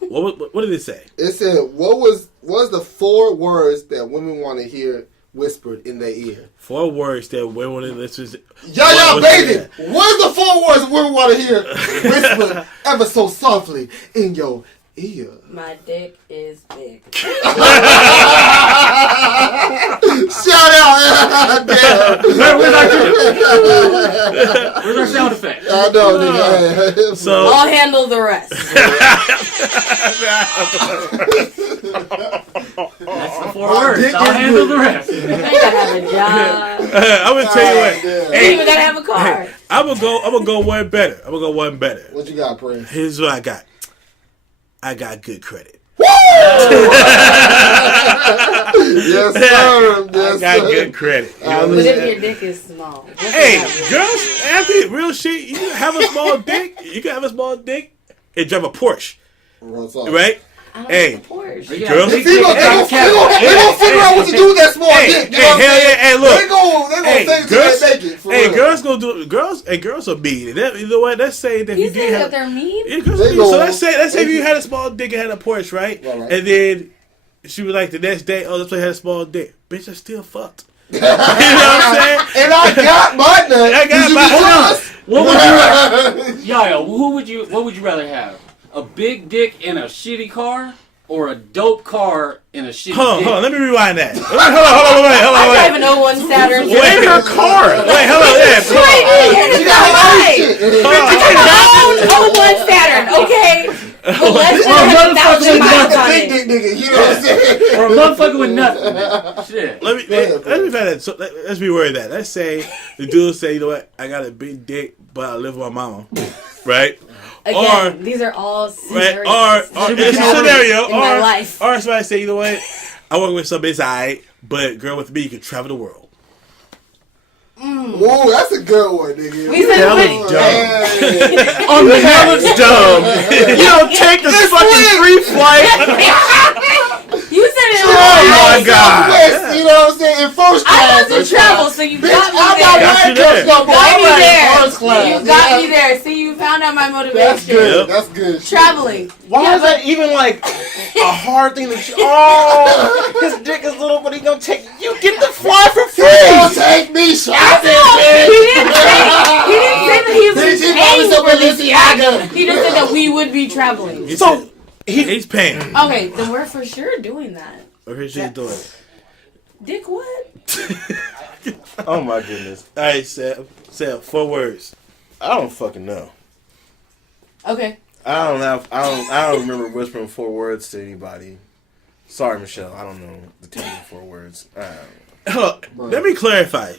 "What did it say?" It said, "What was the 4 words that women want to hear whispered in their ear?" 4 words that women to listen to. Yeah, What- baby. What's the 4 words women want to hear whispered ever so softly in your ear? My dick is big. Shout out! Damn. Where's our sound effect? I know, nigga. So I'll handle the rest. That's the 4 My words. dick I'll is handle big. the rest. I ain't gotta have a job. I'm gonna tell you what. Damn. I ain't even gotta have a car. I'm gonna go one better. I'm gonna go one better. What you got, Prince? Here's what I got. I got good credit. Yes, sir. I Yes, got sir. good credit. You know I what I'm But saying? if your dick is small. what's Hey, that? girls, after real shit, you can have a small dick. You can have a small dick and drive a Porsche, What's up? right? I don't Hey, have a Porsche. Yeah, Girls- big They dick gonna and cat. figure out what to do with that small Hey, dick. You hey, know what I'm hell saying? yeah, hey, look. They gonna Hey, say girls, they make it. For hey, real. girls gonna do girls are mean. That, you know what? Let's say that You you say did that have. they're mean? Yeah, girls They are mean. So go- let's say if they- you had a small dick and had a Porsche, right? Right. And then she was like the next day, oh, this place had a small dick. Bitch, I still fucked. You know what I'm saying? And I got my nut. I got Did you my- be hold on. jealous? What would you rather? Yaya, what would you rather have? A big dick in a shitty car, or a dope car in a shitty Hold dick? on, let me rewind that. Hold on, I drive wait. an 01 Saturn. Wait, her car. Wait, hold on, yeah. She ain't She got her own shit. I drive my own 01 Saturn, okay? But less Or a than motherfucker 100,000 with miles nothing. on Big it. dick nigga, you know what I'm saying? Or a motherfucker with nothing. Shit. Let me find that. So let's be aware of that. Let's say the dude say, you know what, I got a big dick, but I live with my mama, right? Again, these are all scenarios. Or in a scenario, in my life. or somebody say, you know what, I work with somebody that's alright, but girl, with me, you can travel the world. Whoa, that's a good one, nigga. We said Hell what? is dumb. On the Hell is dumb. You don't take the fucking free flight. You said it. Oh my god. West, you know what I'm saying? In first class. I want to travel, so you Bitch, got me I'm there. not Got you right there. no more. Got I'm me right there. in first class. You got me there. See, you found out my motivation. That's good. Yep. That's good. Traveling. Why is that even like a hard thing to? Oh, his dick is little, but he gonna take. You get the fly for free. Don't take me shopping, He bitch. didn't say that he was Bitch, he paying bought me for some this. Balenciaga. He just said that we would be traveling. So He's paying. Okay, then we're for sure doing that. Or here's she's doing. Dick, what? oh my goodness, All right, Sam, 4 words. I don't fucking know. Okay. I don't remember whispering 4 words to anybody. Sorry, Michelle. I don't know the 4 words. Hold on, let me clarify.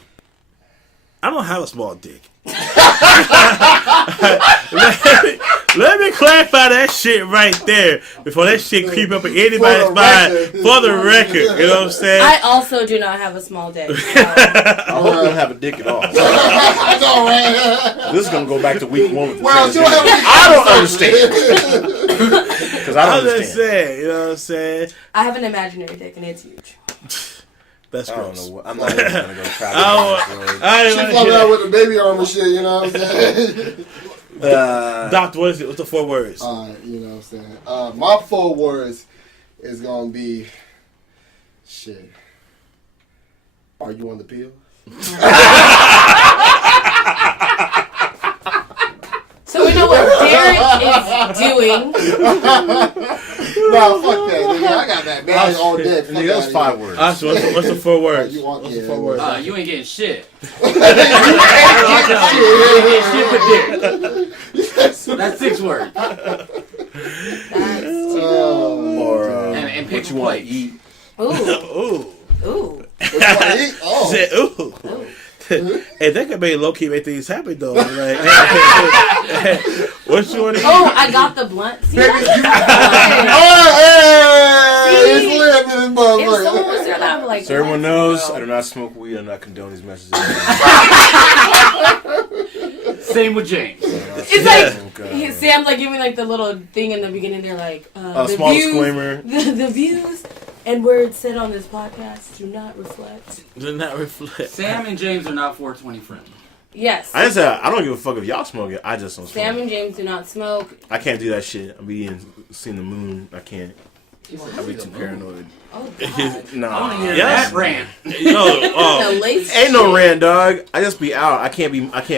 I don't have a small dick. let me clarify that shit right there before that shit creep up in anybody's mind. For the record, you know what I'm saying? I also do not have a small dick. So. I hope you don't have a dick at all. That's all right. This is gonna go back to week 1 with the Well, you transgender. don't have I don't understand. Because I I'm don't just understand. saying, you know what I'm saying? I have an imaginary dick and it's huge. That's I don't gross. know what. I'm not even gonna go travel. I She don't fucking out want with the baby armor shit, you know what I'm saying? Doctor, what is it? What's the 4 words? Alright, you know what I'm saying? My 4 words is gonna be shit. Are you on the pill? So we know what Derek is doing. Nah, fuck that, nigga. I got that bag on deck. Fuck Nigga, that's outta 5 here. words. What's the 4 words? You want- What's yeah, the 4 words? You ain't getting shit. Shit. That's 6 words. That's Or And pick what a you want to place. eat. Ooh. Ooh. Ooh. Oh. Said, ooh. Hey, that could make low-key make things happen, though. Like, what you want to eat? Oh, I got the blunt. See, that's fun. Oh, hey! It's See? lit in this If someone was motherfucker. there, that I'm like, So everyone let's knows go. I do not smoke weed. I do not condone these messages. Same with James. It's like Sam's like giving like the little thing in the beginning. They're like, a the small views, disclaimer. The views and words said on this podcast do not reflect. Do not reflect. Sam and James are not 420 friendly. Yes. I just said I don't give a fuck if y'all smoke it. I just don't smoke. Sam and James do not smoke. I can't do that shit. I'm being seeing the moon. I can't. I'll be too paranoid. Oh God. Nah. I want to hear Yes. that rant. The lace Ain't no shit. rant, dog. I just be out. I can't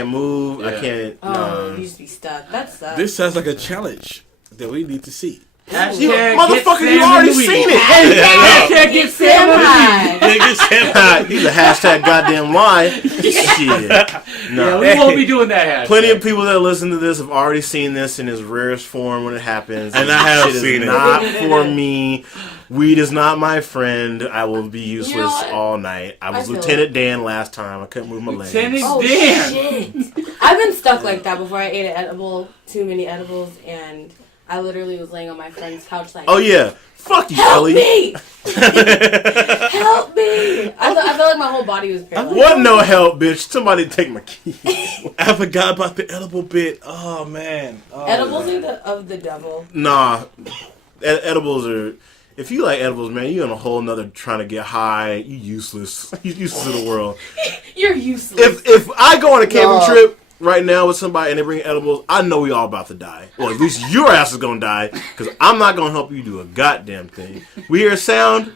move. I Yeah. can't. Oh, you just be stuck. That sucks. This sounds like a challenge that we need to see. Hashtag Motherfucker, get you Sam already in the seen weed. it. Hashtag get Sam in the weed. high. Nigga, Sam, He's a hashtag goddamn lie. Shit. No. Yeah, we won't be doing that hashtag. Plenty of people that listen to this have already seen this in its rarest form when it happens. And I have Shit is seen it. not for me. Weed is not my friend. I will be useless You know what? all night. I was I feel Lieutenant Dan last time. I couldn't move my legs. Lieutenant Oh Dan. shit! I've been stuck like that before. I ate an edible, too many edibles, and I literally was laying on my friend's couch like, Oh yeah. Fuck you, help Ellie. me! Help me! I felt like my whole body was paralyzed. What no help, bitch. Somebody take my keys. I forgot about the edible bit. Oh, man. Oh, Edibles are of the devil. Nah. Edibles are... If you like edibles, man, you on a whole nother trying to get high. You useless. You useless to the world. You're useless. If I go on a camping Nah. trip right now with somebody and they bring edibles, I know we all about to die. Or at least your ass is gonna die, because I'm not gonna help you do a goddamn thing. We hear a sound,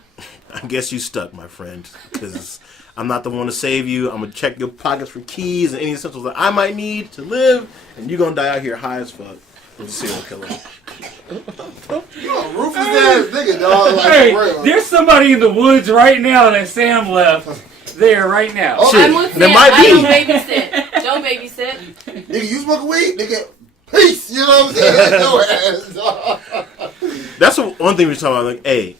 I guess you stuck, my friend, because I'm not the one to save you. I'm gonna check your pockets for keys and any essentials that I might need to live, and you're gonna die out here high as fuck with a serial killer. Rufus ass nigga, dog. Like, Hey, for real. there's somebody in the woods right now that Sam left. There, right now. Oh, Shit, I'm with there Sam. might I be. don't babysit. Don't babysit. Nigga, you smoking weed? Nigga, peace. You know what I'm saying? Your ass, dog. one thing we should talk about. Like, hey,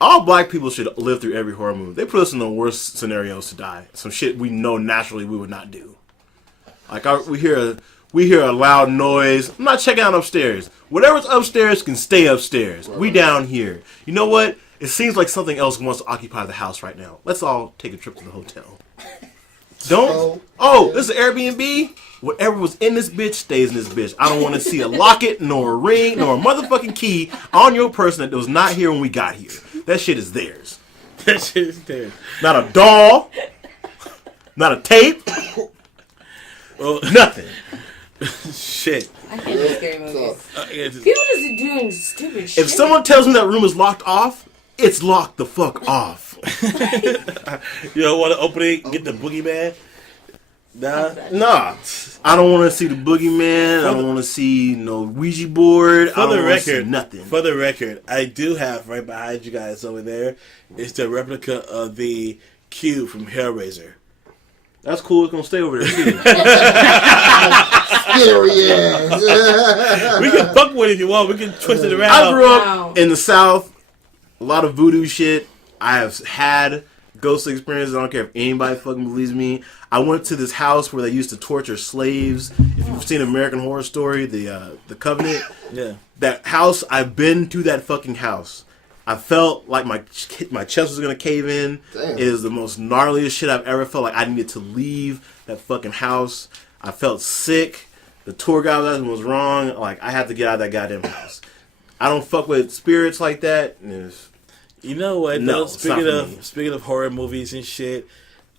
all black people should live through every horror movie. They put us in the worst scenarios to die. Some shit we know naturally we would not do. Like we hear a loud noise. I'm not checking out upstairs. Whatever's upstairs can stay upstairs. We down here. You know what? It seems like something else wants to occupy the house right now. Let's all take a trip to the hotel. This is an Airbnb? Whatever was in this bitch stays in this bitch. I don't want to see a locket, nor a ring, nor a motherfucking key on your person that was not here when we got here. That shit is theirs. That shit is theirs. Not a doll. Not a tape. Nothing. Shit. I can't do scary movies. People People just doing stupid shit. If someone tells me that room is locked off, it's locked the fuck off. You don't want to open it, get the boogeyman? Nah. I don't want to see the boogeyman. I don't want to see no Ouija board. I don't want to see nothing. For the record, I do have right behind you guys over there. It's the replica of the cube from Hellraiser. That's cool. It's gonna stay over there too. Scary ass. We can fuck with it if you want. We can twist it around. I grew up in the South. A lot of voodoo shit. I have had ghost experiences. I don't care if anybody fucking believes me. I went to this house where they used to torture slaves. If you've seen American Horror Story, the Covenant, Yeah. that house. I've been to that fucking house. I felt like my chest was gonna cave in. Damn. It is the most gnarliest shit I've ever felt. Like I needed to leave that fucking house. I felt sick. The tour guide was wrong. Like I had to get out of that goddamn house. I don't fuck with spirits like that. You know what? No, Speaking of horror movies and shit,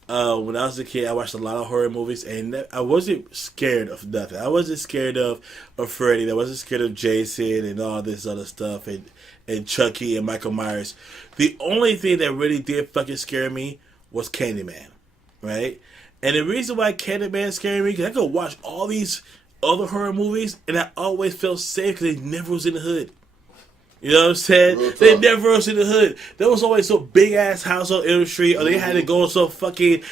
when I was a kid, I watched a lot of horror movies, and I wasn't scared of nothing. I wasn't scared of Freddy. I wasn't scared of Jason and all this other stuff, and Chucky and Michael Myers. The only thing that really did fucking scare me was Candyman, right? And the reason why Candyman scared me, because I could watch all these other horror movies, and I always felt safe because they never was in the hood. You know what I'm saying? They never was in the hood. There was always some big ass house on Elm Street, or they had to go on some fucking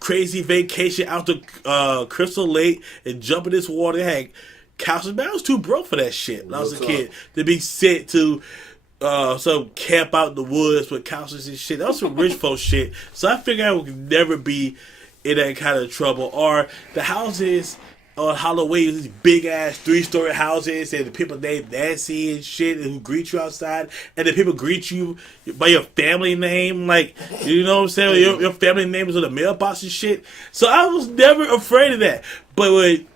crazy vacation out to Crystal Lake and jump in this water. They had couches. Man, I was too broke for that shit when I was a kid. To be sent to some camp out in the woods with couches and shit. That was some rich folks shit. So I figured I would never be in that kind of trouble. Or the houses on Halloween, these big ass 3-story houses, and the people named Nancy and shit, and who greet you outside, and the people greet you by your family name, like, you know what I'm saying? Your family name is on the mailbox and shit. So I was never afraid of that. But when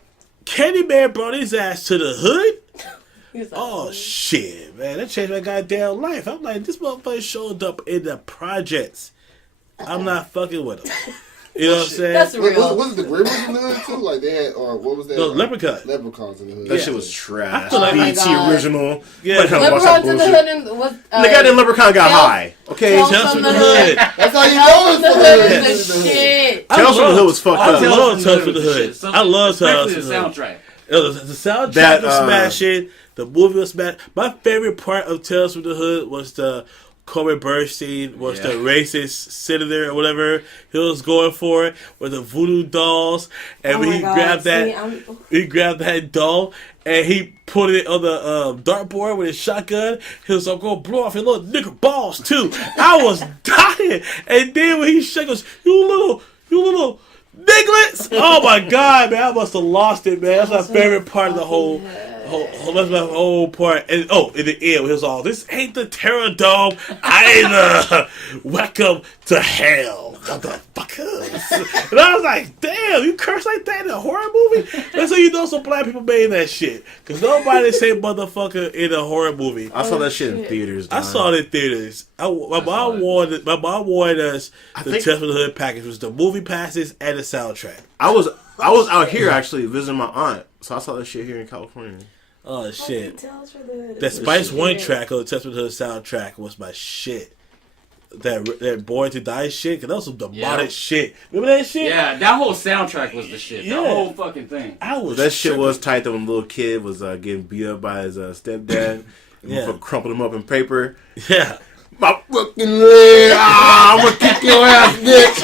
Candyman brought his ass to the hood, oh shit, man, that changed my goddamn life. I'm like, this motherfucker showed up in the projects. I'm not fucking with him. You know what I'm saying? That's real. Was it the Grimmers in the hood too? Like they had, or what was that? No, Leprechaun. Leprechauns in the hood. That shit was trash. I feel like BT original. Yeah. Leprechauns in the hood and what? The goddamn Leprechaun got high. Okay, Tales from the Hood. That's how you Tales know from it's the Hood the is the shit. Tales from the Hood was fucked I up. love Tales from the Hood. I love Tales Especially from the the Hood. soundtrack. The soundtrack was smashing. The movie was smashing. My favorite part of Tales from the Hood was the Corbin Bernstein was the racist senator or whatever he was going for with the voodoo dolls, and when he grabbed that doll and he put it on the dartboard with his shotgun. He was like, "Go blow off your little nigger balls too." I was dying, and then when he shook us, you little nigglets! Oh my god, man, I must have lost it, man. That's my favorite part of the whole. That's my whole part. And in the end, it was all, "This ain't the Terror Dome either. Welcome to hell, motherfuckers." And I was like, damn, you curse like that in a horror movie? That's how you know some black people made that shit. Because nobody say motherfucker in a horror movie. I saw that shit in theaters. I saw it in theaters. My mom wanted us the Tales from the Hood package. It was the movie passes and the soundtrack. I was out here actually visiting my aunt, so I saw that shit here in California. Oh shit! That Spice One track on the Tales from the Hood soundtrack was my shit. That Born to Die shit, cause that was some demonic shit. Remember that shit? Yeah, that whole soundtrack was the shit. Yeah. That whole fucking thing. That shit was tight though when the little kid was getting beat up by his stepdad. And crumpled him up in paper. Yeah. My fucking leg! I'm gonna kick your ass, bitch!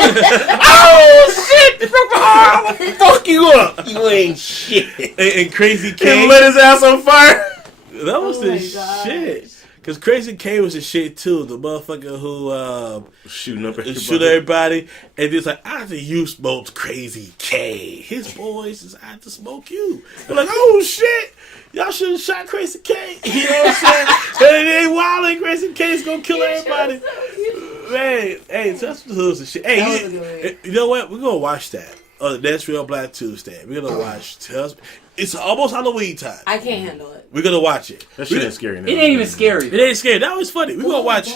Oh shit! I'm gonna fuck you up! You ain't shit. And Crazy King lit his ass on fire. That was the shit. Because Crazy K was a shit too. The motherfucker who Shooting up shoot everybody. And he's like, I think you smoked Crazy K. His boys decided to smoke you. They're like, oh shit. Y'all should have shot Crazy K. You know what I'm saying? But it ain't wild and Crazy K's gonna kill everybody. Man, hey, that's the shit. Hey, you know what? We're gonna watch that. That's Real Black Tuesday. We're gonna watch It's almost Halloween time. I can't handle it. We're gonna watch it. That shit ain't scary. It ain't even scary. It ain't scary. That was funny. We're gonna watch.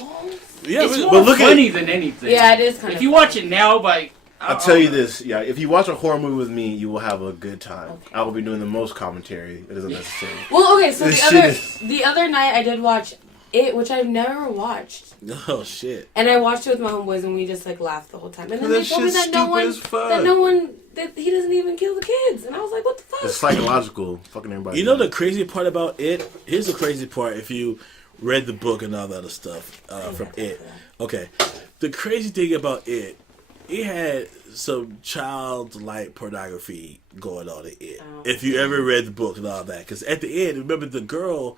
Yeah, It's but more look funny than anything. Yeah, it is kind of. If you watch it now, like I'll tell you this, yeah. If you watch a horror movie with me, you will have a good time. Okay. I will be doing the most commentary that isn't necessary. Well, okay, so This the other night I did watch it, which I've never watched, Oh shit. and I watched it with my homeboys, and we just like laughed the whole time. And then That they told me shit's that no stupid one, as fuck. that he doesn't even kill the kids, and I was like, what the fuck? It's psychological, fucking everybody. You know the crazy part about it? Here's the crazy part. If you read the book and all that other stuff from it, okay. The crazy thing about it had some childlike pornography going on in it. Oh. If you ever read the book and all that, because at the end, remember the girl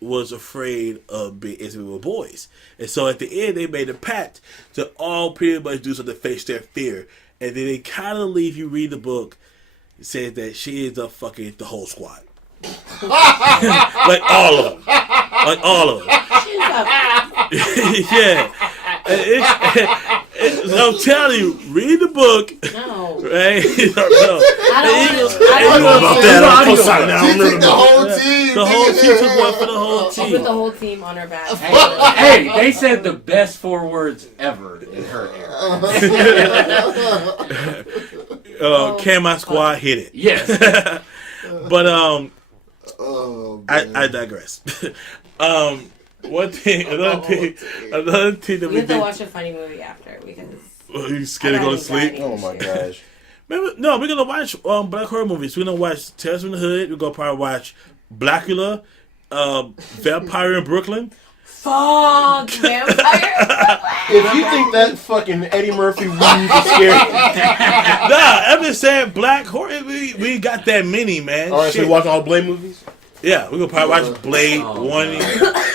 was afraid of being intimate with boys, and so at the end they made a pact to all pretty much do something to face their fear, and then they kind of leave. You read the book, it says that she ends up fucking the whole squad, like all of them, like all of them. Yeah. I'm telling you, read the book. No. Right? No. I don't know about that. I'm She co-signing now. took the whole team. The whole team took one for the whole I'll team. put the whole team on her back. hey, they said the best 4 words ever in her era. Can my squad hit it? Yes. But Oh, I digress. One thing, another thing that We have to watch a funny movie after because you scared to go to sleep? Oh my gosh. Remember, no, we're gonna watch black horror movies. We're gonna watch Tales from the Hood. We're gonna probably watch Blackula, Vampire in Brooklyn. fuck vampire. If you think that fucking Eddie Murphy weave is scary, Nah, I'm just saying black horror. We got that many, man. all right, so Shit. you watch all Blade movies? Yeah, we're gonna probably watch Blade 1.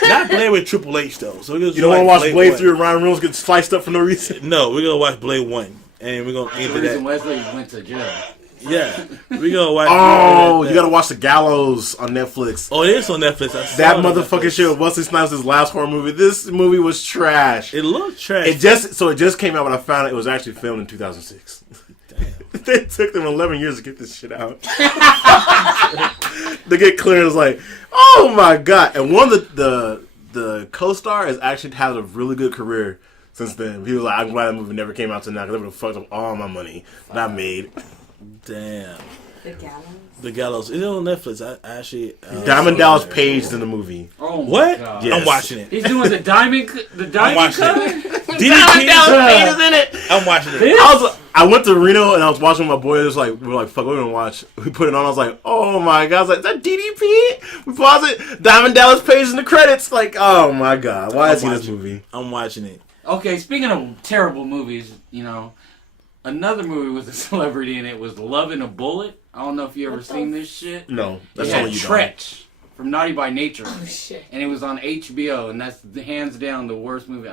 Not Blade with Triple H though. So we're gonna You don't want to watch Blade 1. 3 where Ryan Reynolds gets sliced up for no reason? No, we're gonna watch Blade 1, and we're gonna The into reason that. Wesley went to jail. Yeah, we're gonna watch. Oh, you gotta watch The Gallows on Netflix. Oh, it is on Netflix. I saw That it on motherfucking Netflix. shit with Wesley Snipes' last horror movie. This movie was trash. It looked trash. It just came out when I found it was actually filmed in 2006. Damn. They took them 11 years to get this shit out. To get clear, it's like, oh my god! And one of the co-star has actually had a really good career since then. He was like, I'm glad that movie never came out to now because it would have fucked up all my money that I made. Damn. The gallows. The Gallows. It's on Netflix. I actually. Diamond Dallas Page is in the movie. Oh my What? God. Yeah. I'm watching it. He's doing the diamond I'm watching cover? it. Diamond DDP. Dallas Page is in it. I'm watching it. I went to Reno and I was watching my boy. It was like, we were like, fuck, we're gonna watch. We put it on. I was like, oh my god! I was like, is that DDP? We pause it. Diamond Dallas Page in the credits. Like, oh my god! Why is he in this movie? I'm watching it. Okay, speaking of terrible movies, you know, another movie with a celebrity in it was Love in a Bullet. I don't know if you ever seen this shit. No, It that's had only you. Tretch from Naughty by Nature. Oh shit. And it was on HBO, and that's hands down the worst movie.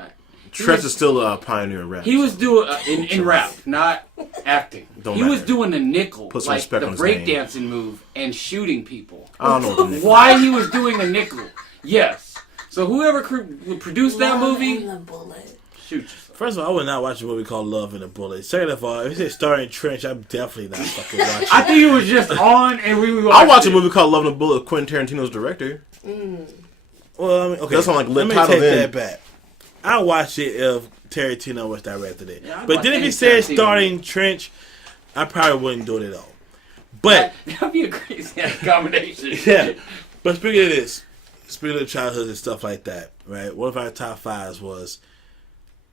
Tretch is still a pioneer in rap. He was doing in rap, not acting. Don't He was matter. doing a nickel, Put some like respect the on his name. breakdancing move, and shooting people. I don't know what the nigga. Why he was doing a nickel? Yes. So whoever produced that Love movie, and the bullet. shoot yourself. First of all, I would not watch a movie called Love in a Bullet. Second of all, if it said starring Trench, I'm definitely not fucking watching. I think it was just on, and we watched I watched a it. movie called Love and a Bullet, Quentin Tarantino's director. Well, I mean, okay. That's on, like, lit Let me title take then. that back. I watch it if Tarantino was directed it. Yeah, I'd But watch then if any it said Tarantino starring Trench, I probably wouldn't do it at all. But That'd be a crazy combination. yeah. But speaking of this, speaking of childhood and stuff like that, right? One of our top fives was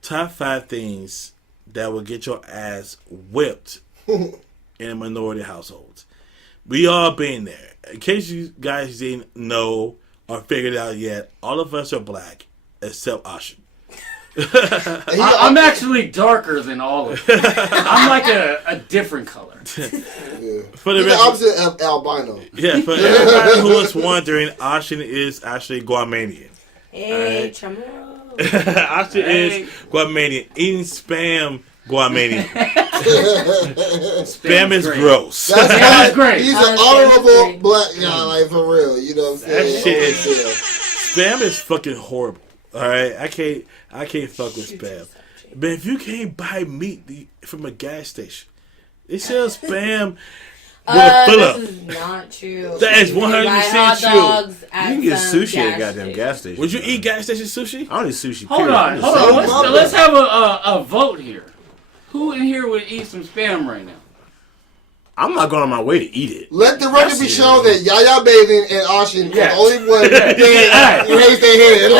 top 5 things that will get your ass whipped in minority households. We all been there. In case you guys didn't know or figured it out yet, all of us are black except Ashin. I'm actually darker than all of them. I'm like a different color. Yeah. For the He's the rest, opposite of albino. yeah, for everybody who was wondering, Ashin is actually Guamanian. Hey, Austin is Guamanian. Eating spam, Guamanian. Spam is gross. That's great. He's an honorable great. black guy, like for real. You know what I'm saying? That shit is spam is fucking horrible. All right, I can't fuck with spam. But if you can't buy meat from a gas station, they sell spam. This is not true. That is 100% true. You can get sushi at goddamn gas station. Would you eat gas station sushi? I don't eat sushi. Hold on. Let's have a vote here. Who in here would eat some spam right now? I'm not going on my way to eat it. Let the record be shown that Yaya Bathing and Austin are the only one that raised their hand.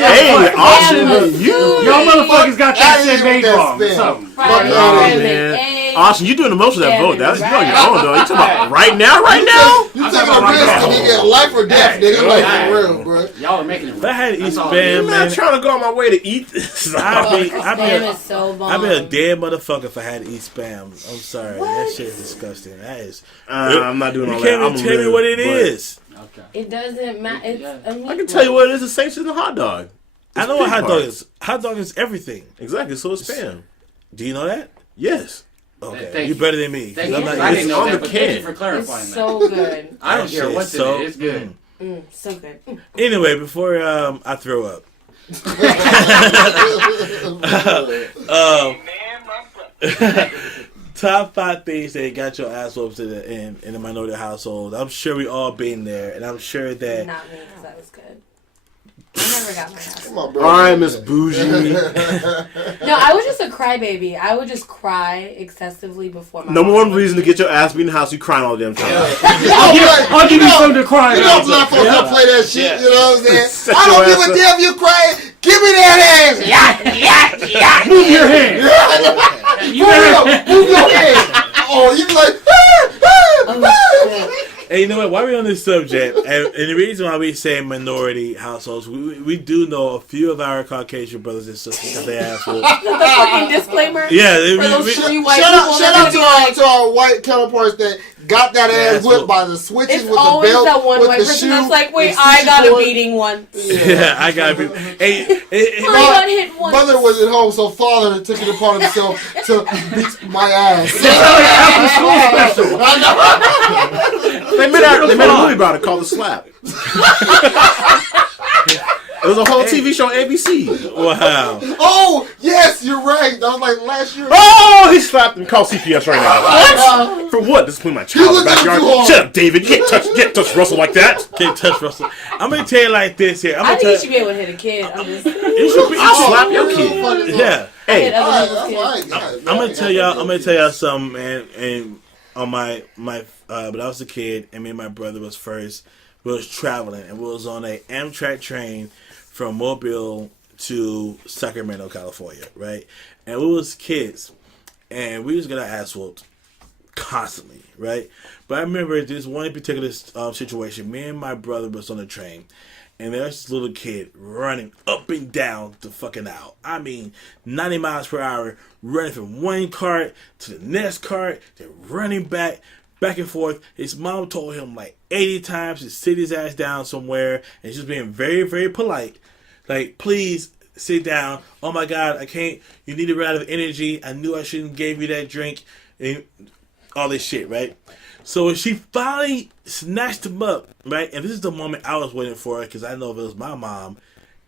Hey, Austin, y'all motherfuckers got that shit made wrong. Austin, you doing the most of that vote. That's on your own, though. You talking about right now? You taking a risk and you get life or death, nigga. Like, for real, bro. Y'all are making it If I had to eat spam, I'm man, not trying to go on my way to eat this. Spam is so bomb. I'd be a dead motherfucker if I had to eat spam. I'm sorry. That shit is disgusting. That is. I'm not doing all You that. can't even tell me what it is. Okay. It doesn't matter. It's a meat I can tell you what it is. The same shit as a hot dog. I know what hot dog is. Hot dog is everything. Exactly. So it's spam. Do you know that? Yes. Okay. Thank You you. better than me. Thank I'm you. not- I didn't know on that, the but thank you can. for clarifying It's that. so good. I don't That care shit what's is in it. It's good. So good. Anyway, before I throw up. Top 5 things that got your ass whooped in the minority household. I'm sure we all been there, and I'm sure that Not me, because I was good. I never got my ass. Come on, bro. All right, Miss Bougie. No, I was just a crybaby. I would just cry excessively before my Number mom one reason to get your ass beat in the house, you crying all the damn time. I'll give you something to cry You know about. black folks don't play that shit, you know what I'm saying? Set I don't your give ass a up. damn if you crying. Give me that ass. Move your hand. Move your hand. Oh, you be like, Hey, you know what? While we're on this subject, and the reason why we say minority households, we do know a few of our Caucasian brothers and sisters that they ask for. The fucking disclaimer. Yeah, For those three white shout people out that are to our white counterparts that got that ass whipped by the switches It's with the always belt, that one with white the person shoe. that's like, wait, the I got a cord. beating once. Yeah, I gotta be. Hey, I got hit once. Mother was at home, so father took it upon himself to beat my ass. They made a movie about it called The Slap. It was a whole TV show on ABC. Wow. Oh, yes, you're right. That was like last year. Oh, he slapped and called CPS right now. What? For what? Discipline my child in the looked at him backyard. too hard. Shut up, David. You can't touch Russell like that. Can't touch Russell. I'm gonna tell you like this here. I think you should be able to hit a kid. I'm just. You should be. I'll slap your kid. Yeah. Hey, hit other people's kids. I'm gonna tell y'all something, man. And on my when I was a kid, and me and my brother was first. We was traveling, and we was on a Amtrak train from Mobile to Sacramento, California, right? And we was kids, and we was gonna ass whooped constantly, right? But I remember this one particular situation. Me and my brother was on the train, and there's this little kid running up and down the fucking aisle. I mean, 90 miles per hour, running from one cart to the next cart, then running back and forth. His mom told him like 80 times to sit his ass down somewhere, and she's being very, very polite. Like, please sit down. Oh my God, I can't. You need to run out of energy. I knew I shouldn't give you that drink. And all this shit, right? So she finally snatched him up, right? And this is the moment I was waiting for, because I know if it was my mom,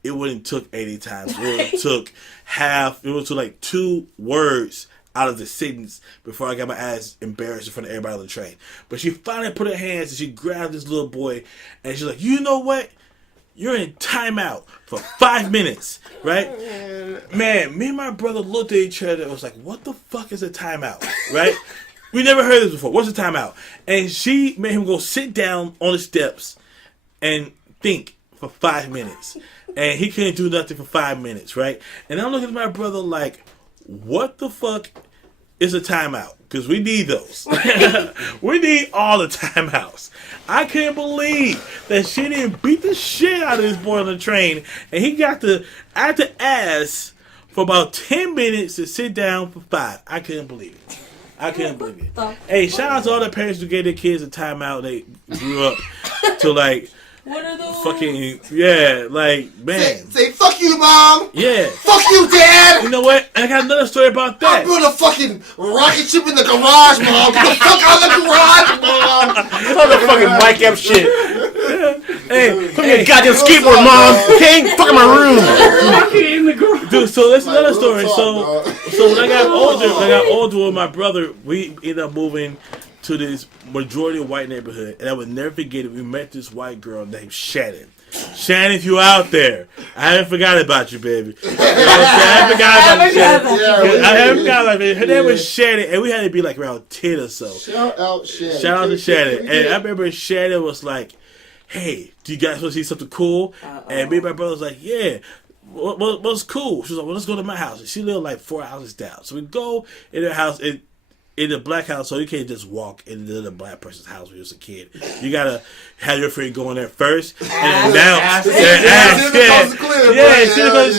it wouldn't took 80 times. It would took half. It would took like 2 words out of the sentence before I got my ass embarrassed in front of everybody on the train. But she finally put her hands and she grabbed this little boy, and she's like, you know what? You're in timeout for 5 minutes, right? Man, me and my brother looked at each other and was like, what the fuck is a timeout, right? We never heard this before. What's a timeout? And she made him go sit down on the steps and think for 5 minutes. And he couldn't do nothing for 5 minutes, right? And I'm looking at my brother like, what the fuck is a timeout? Because we need those. We need all the timeouts. I can't believe that she didn't beat the shit out of this boy on the train, and he got to ask for about 10 minutes to sit down for 5. I couldn't believe it. Hey, shout out to all the parents who gave their kids a timeout. They grew up to like What are those? Fucking, yeah, like, man. Say fuck you, mom. Yeah. Fuck you, dad. You know what? I got another story about that. I built a fucking rocket ship in the garage, mom. Get the fuck out of the garage, mom. That's the fucking Mike Epps shit. Hey, Put me a goddamn skateboard, mom. Okay, fuck in my room. Fucking in the garage. dude, so that's Like, another real story. talk, So when I got older with my brother, we ended up moving to this majority white neighborhood, and I would never forget it. We met this white girl named Shannon. Shannon, if you out there, I haven't forgot about you, baby. You know what I'm saying? I haven't forgot about you, Shannon. I haven't forgot about you. Her name was Shannon, and we had to be like around 10 or so. Shout out Shannon. Shout out to Shannon. And I remember Shannon was like, hey, do you guys want to see something cool? And me and my brother was like, yeah. What's cool? She was like, well, let's go to my house. And she lived like 4 houses down. So we go in her house, in the black house, so you can't just walk into the black person's house when you're a kid. You gotta have your friend go in there first, and announce. It's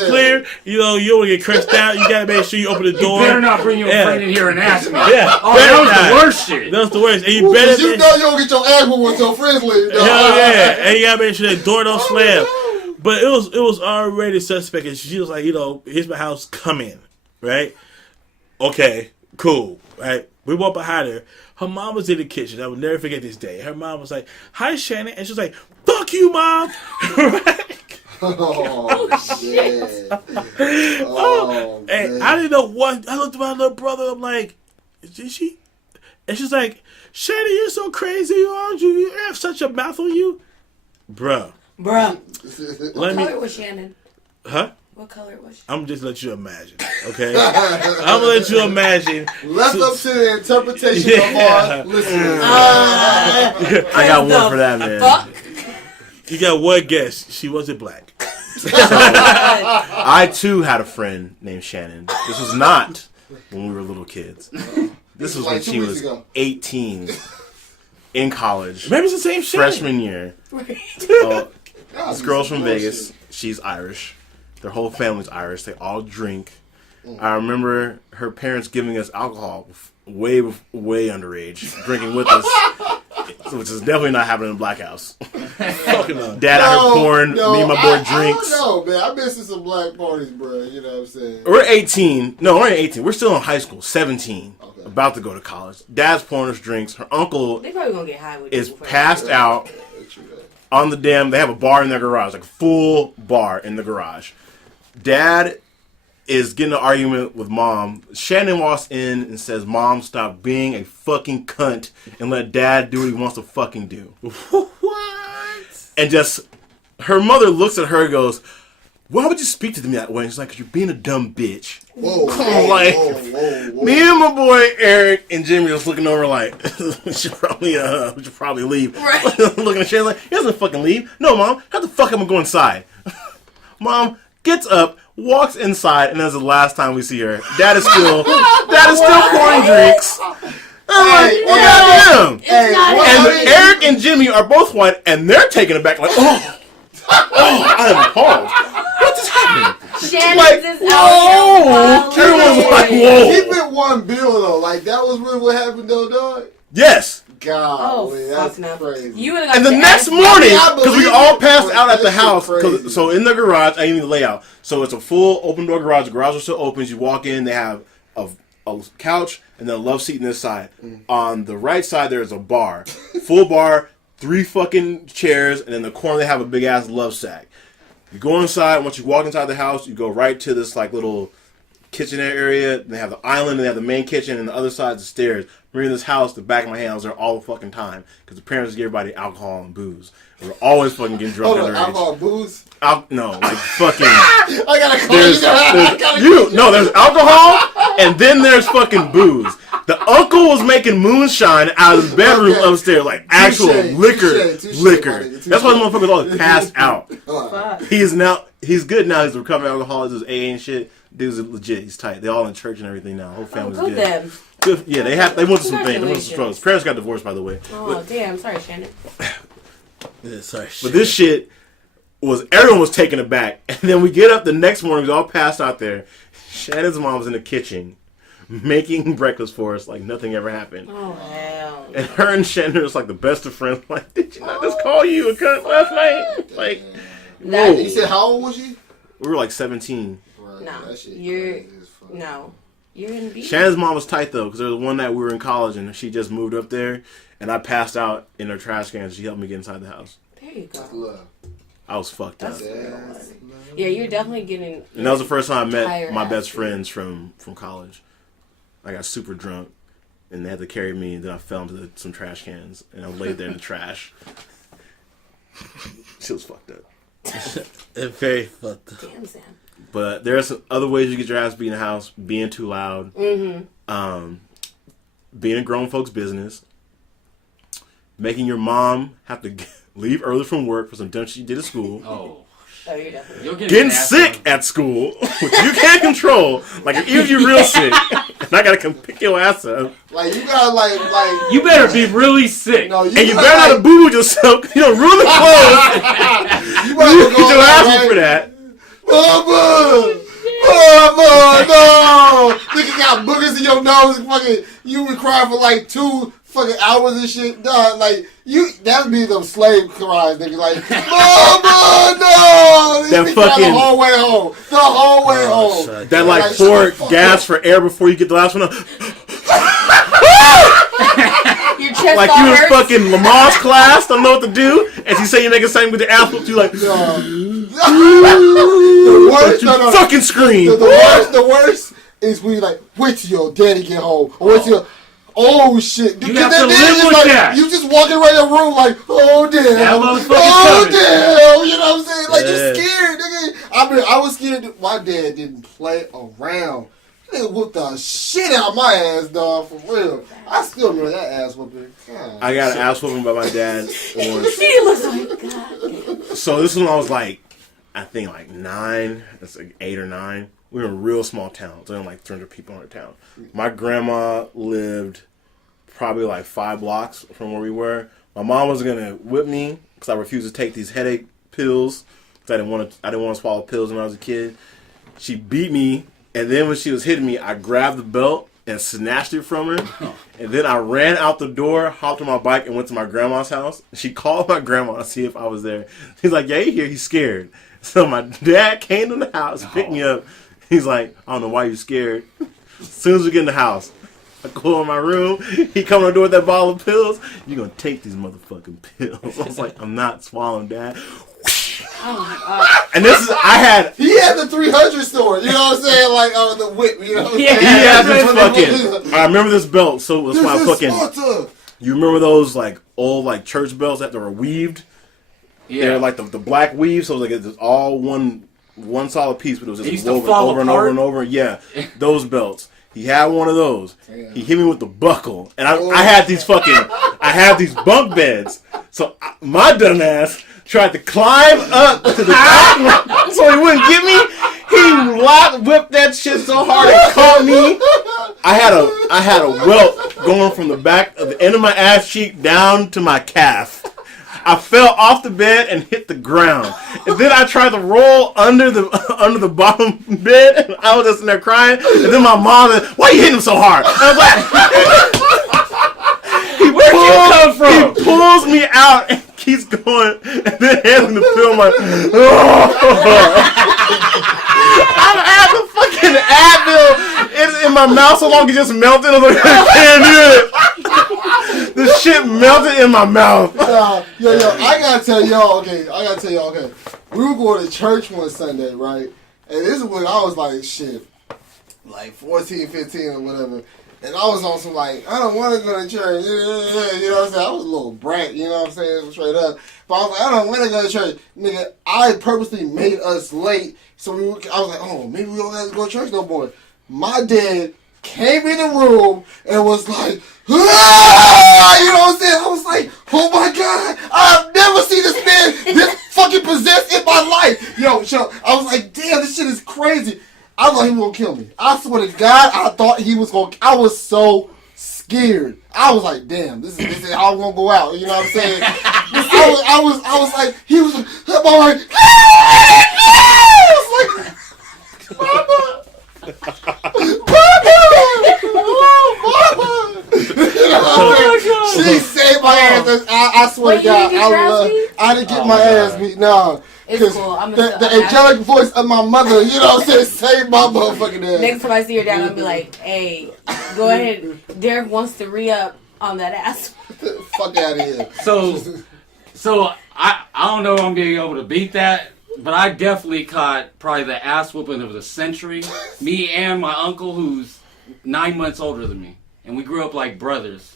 clear. You know, you don't want to get crushed out. You gotta make sure you open the door. You better not bring your friend in here and ask me. Yeah. Oh, that was the worst shit. That's the worst. And you better. You know you don't get your ass whooped with your friends leave. Hell yeah. And you gotta make sure the door don't slam. But it was already suspect, and she was like, you know, here's my house, come in, right? Okay, cool, right? We walked behind her. Her mom was in the kitchen. I will never forget this day. Her mom was like, hi, Shannon. And she was like, fuck you, mom. Oh, shit. Oh, and I didn't know what. I looked at my little brother. I'm like, is she? And she's like, Shannon, you're so crazy, aren't you? You have such a mouth on you. Bruh. What Let color was Shannon? Huh? What color was she? I'm just let you imagine, okay? I'm gonna let you imagine. Left up to the interpretation of our listeners. I got one for that, man. Fuck. You got one guess. She wasn't black. I too had a friend named Shannon. This was not when we were little kids. This was Like when 2 she weeks was ago. 18 in college. Maybe it's the same shit. Freshman year. This girl's from Vegas. She's Irish. Their whole family's Irish. They all drink. I remember her parents giving us alcohol way underage, drinking with us, which is definitely not happening in Black House. Dad out here pouring, me and my boy drinks. I don't know, man. I've been to some black parties, bro. You know what I'm saying? We're 18. No, we're 18. We're still in high school. 17. Okay. About to go to college. Dad's pouring us drinks. Her uncle They probably gonna get high with is you passed out on the damn. They have a bar in their garage, like a full bar in the garage. Dad is getting an argument with mom. Shannon walks in and says, Mom, stop being a fucking cunt and let Dad do what he wants to fucking do. What? And just, her mother looks at her and goes, why would you speak to me that way? And she's like, 'cause you're being a dumb bitch. Whoa, Like, me and my boy Eric and Jimmy just looking over like, we should probably leave. Right. Looking at Shannon like, he doesn't fucking leave. No, Mom, how the fuck am I going inside? Mom gets up, walks inside, and that's the last time we see her. Dad is still pouring drinks. I'm like, well, goddamn. And Eric and Jimmy are both white, and they're taken aback like, oh, I am appalled. What just happened? Shannon's Like, is whoa. out. Everyone's like, whoa. Keep it one bill though. Like that was really what happened though, dog. Yes. God, Oh, that's fuck no. crazy. You would've got And the your next ass- morning, I because we believe all it. passed out at the That shit house. crazy. So in the garage, I need the layout. So it's a full open door garage. The garage still opens. You walk in. They have a couch and then a love seat on this side. On the right side, there's a bar, full bar, 3 fucking chairs, and in the corner they have a big ass love sack. You go inside. Once you walk inside the house, you go right to this like little kitchenette area. They have the island, and they have the main kitchen, and the other side's the stairs. We're in this house, the back of my hand, I was there all the fucking time. Because the parents give everybody alcohol and booze. And we're always fucking getting drunk Hold on, underage. alcohol, booze. No, like fucking... I gotta call there's alcohol, and then there's fucking booze. The uncle was making moonshine out of his bedroom upstairs, like actual liquor. That's why the motherfuckers always passed out. He's good now. He's a recovering alcoholic. He's AA and shit. Dude's legit. He's tight. They're all in church and everything now. Whole family's Good good. them. Good. Yeah, they went to some things. They went to some struggles. Parents got divorced, by the way. Oh, damn. Sorry, Shannon. Yeah, sorry. But this shit was, everyone was taken aback. And then we get up the next morning, we all passed out there. Shannon's mom was in the kitchen making breakfast for us like nothing ever happened. Oh, hell. And her and Shannon was like the best of friends. Like, did you not just call you a cunt last night? Like, That- You said how old was she? we were like 17. Right, No, that shit you're crazy as fuck. no, you're in B. Shannon's mom was tight though, because there was one night we were in college and she just moved up there, and I passed out in her trash can. She helped me get inside the house. There you go. That's love. I was fucked up. That's Yeah, you're definitely getting. And that was the first time I met Entire my ass best beat. friends from college. I got super drunk, and they had to carry me, and then I fell into some trash cans, and I laid there in the trash. She was fucked up. It's very fucked up. Damn, Sam. But there are some other ways you get your ass beat in the house: being too loud, being in grown folks' business, making your mom have to leave early from work for some dumb shit you did at school. Oh. Oh, you're definitely. You'll get Getting an ass sick one. at school, which you can't control. Like, if you're real sick, and I gotta come pick your ass up. Like, you gotta, like... You better be really sick. No, And you better not boo-boo yourself, because you don't ruin the clothes. You better You go get your like, ass right? whooped for that. Mama! No! Nigga got boogers in your nose. Fucking, you been crying for like 2 fucking hours and shit. Dog, like, that would be them slave cries, nigga. Like, Mama, no! That You be crying fucking- the whole way home. The whole way home. shut That, Like, like, shut pour the fuck gas up. for air before you get the last one up. Your chest Like all you in hurts. fucking Lamar's class, don't know what to do. And she say you make a something with your ass whooped, you like, The worst, you no. fucking scream. The worst is when you like, wait till your daddy get home. Or wait till oh shit. You Because have to then live it's with like, that. You just walking around your room like, oh damn. That motherfucker's Oh coming. damn. You know what I'm saying? Like, Yeah. you're scared, nigga. I was scared. My dad didn't play around. He whooped the shit out of my ass, dog, for real. I still remember that ass whooping. God. I got an ass whooping by my dad once. He looks like God. So this was when I was like, I think like 9. That's like 8 or 9. We were in a real small town. There's only like 300 people in our town. My grandma lived probably like 5 blocks from where we were. My mom was gonna whip me because I refused to take these headache pills because I didn't want to swallow pills when I was a kid. She beat me, and then when she was hitting me, I grabbed the belt and snatched it from her. And then I ran out the door, hopped on my bike, and went to my grandma's house. She called my grandma to see if I was there. He's like, yeah, he's here. He's scared. So my dad came to the house, picked me up. He's like, I don't know why you're scared. As soon as we get in the house, I go in my room. He come on the door with that bottle of pills. You're going to take these motherfucking pills. I was like, I'm not swallowing, Dad. Oh my God. And this is, He had the 300 store, you know what I'm saying? Like, the whip, you know what I'm Yeah. saying? he had that's this right. fucking, I remember this belt, so that's why I This is fucking, Sparta. you remember those like old like church belts that were weaved? Yeah. They're like the black weave, so it was like it's all one solid piece, but it was They just used to woven fall over and apart. over and over. Yeah, those belts. He had one of those. Damn. He hit me with the buckle, and I had these bunk beds. So my dumb ass tried to climb up to the top so he wouldn't get me. He whipped that shit so hard it caught me. I had a welt going from the back of the end of my ass cheek down to my calf. I fell off the bed and hit the ground. And then I tried to roll under the bottom bed, and I was just in there crying. And then my mom said, "Why you hitting him so hard?" I was like, Where'd you come from? He pulls me out and keeps going, and then hands me the pill. I'm like, I had the fucking Advil in my mouth so long it just melted. I was like, I can't do it. The shit melted in my mouth. Yo, I gotta tell y'all, okay. We were going to church one Sunday, right? And this is when I was like, shit, like 14, 15 or whatever. And I was on some like, I don't want to go to church. You know what I'm saying? I was a little brat, you know what I'm saying? Straight up. But I was like, I don't want to go to church. Nigga, I purposely made us late. So I was like, oh, maybe we don't have to go to church no more. My dad came in the room and was like, ah! You know what I'm saying? I was like, oh my God, I've never seen this man this fucking possessed in my life. Yo, I was like, damn, this shit is crazy. I thought he was gonna kill me. I swear to God, I thought he was gonna. I was so scared. I was like, damn, this is how I'm gonna go out. You know what I'm saying? I was like, he was like, I was like, Mama. She saved my ass. I swear to God, I didn't get my ass beat. No. It's cool. The angelic voice of my mother, you know what I'm saying, saved my motherfucking ass. Next time I see your dad, I'll be like, hey, go ahead. Derek wants to re-up on that ass. Fuck out of here. So I don't know if I'm being able to beat that, but I definitely caught probably the ass whooping of the century. Me and my uncle, who's 9 months older than me, and we grew up like brothers.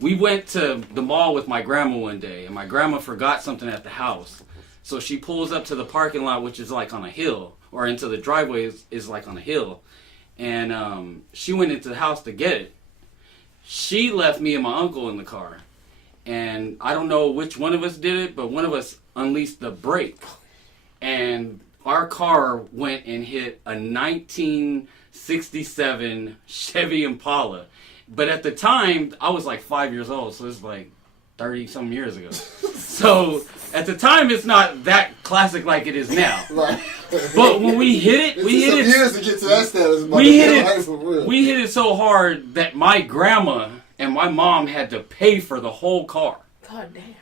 We went to the mall with my grandma one day, and my grandma forgot something at the house. So she pulls up to the parking lot, which is like on a hill, or into the driveway is like on a hill. And she went into the house to get it. She left me and my uncle in the car. And I don't know which one of us did it, but one of us unleashed the brake. And our car went and hit a 1967 Chevy Impala. But at the time, I was like 5 years old, so it's like 30-some years ago. So at the time, it's not that classic like it is now. Right. But when we hit it, we hit it. Years to get to that status. We hit it so hard that my grandma and my mom had to pay for the whole car. God damn.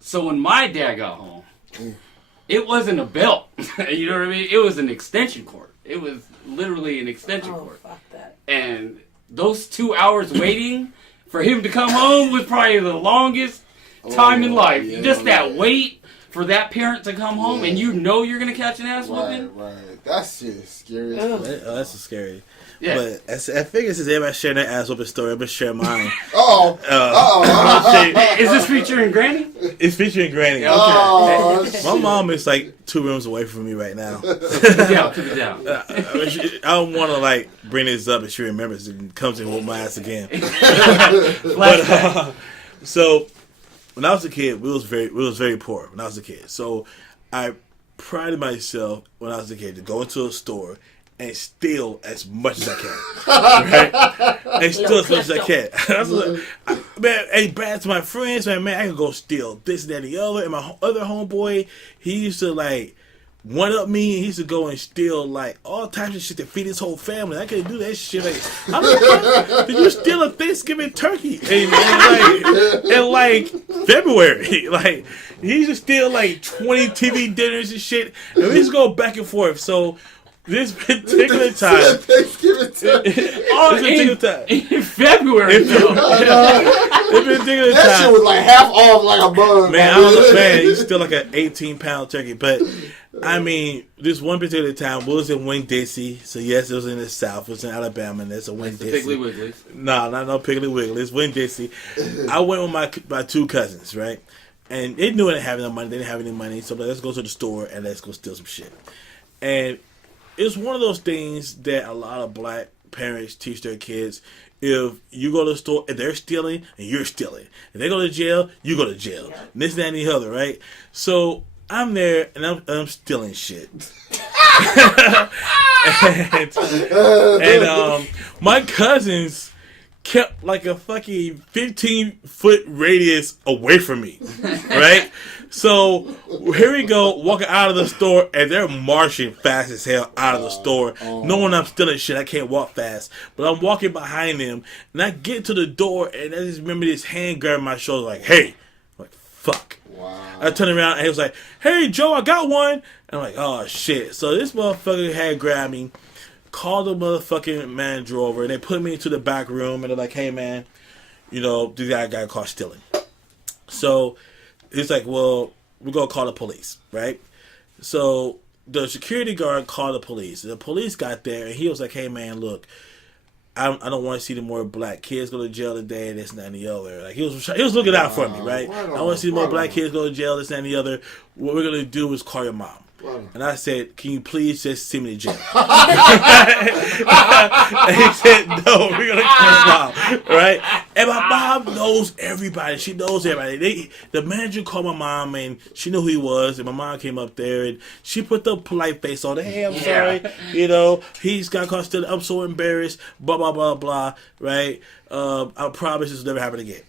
So when my dad got home, it wasn't a belt. You know what I mean? It was an extension cord. It was literally an extension cord. Fuck that. And those 2 hours waiting for him to come home was probably the longest time in life. Yeah, just that wait for that parent to come home and you know you're going to catch an ass whooping. Right. That's just scary. That's scary. Yeah. But I figure since everybody sharing their ass whooping story, I'm going to share mine. Is this featuring Granny? It's featuring Granny. Yeah, okay. My mom is like 2 rooms away from me right now. Keep it down. I don't want to like bring this up if she remembers and comes in with my ass again. So when I was a kid, we was very poor when I was a kid. So I prided myself when I was a kid to go into a store and steal as much as I can, right? And steal as much as I can. Man, hey, bad to my friends, man, I can go steal this, that, and the other. And my other homeboy, he used to like one up me. He used to go and steal like all types of shit to feed his whole family. I couldn't do that shit. Like, how the fuck did you steal a Thanksgiving turkey in like February? Like, he used to steal like 20 TV dinners and shit, and we used to go back and forth. So this particular time, Thanksgiving time. In February, that shit was like half off, like a bug. Man, I was a fan. He's still like an 18-pound turkey, but I mean, this one particular time, we was in Winn-Dixie. So yes, it was in the South. It was in Alabama, and there's a Winn-Dixie. Piggly Wigglies. No, not no Piggly Wiggly. It's Winn-Dixie. I went with my two cousins, right? And they knew I didn't have no money. They didn't have any money, so let's go to the store and let's go steal some shit. And it's one of those things that a lot of black parents teach their kids. If you go to the store and they're stealing and you're stealing, and they go to jail, you go to jail. And this, that, and the other, right? So I'm there and I'm stealing shit. and my cousins kept like a fucking 15-foot radius away from me, right? So here we go, walking out of the store, and they're marching fast as hell out of the store, knowing I'm stealing shit. I can't walk fast, but I'm walking behind them, and I get to the door, and I just remember this hand grabbing my shoulder, like, "Hey!" I'm like, "Fuck!" Wow. I turn around, and he was like, "Hey, Joe, I got one." And I'm like, "Oh shit!" So this motherfucker had grabbed me, called the motherfucking manager over, and they put me into the back room, and they're like, "Hey, man, you know, this guy got caught stealing." So he's like, "Well, we're going to call the police," right? So the security guard called the police. The police got there, and he was like, "Hey, man, look, I don't want to see the more black kids go to jail today, this, and that, and the other." Like, he was looking out for me, right? I don't want to see more black kids go to jail, this, and the other. What we're going to do is call your mom. And I said, "Can you please just send me to jail?" And he said, "No, we're going to call your mom." Right? And my mom knows everybody. She knows everybody. The manager called my mom, and she knew who he was. And my mom came up there, and she put the polite face on. "Hey, I'm sorry. You know, he's got caught stealing. I'm so embarrassed. Blah, blah, blah, blah." Right? I promise this will never happen again.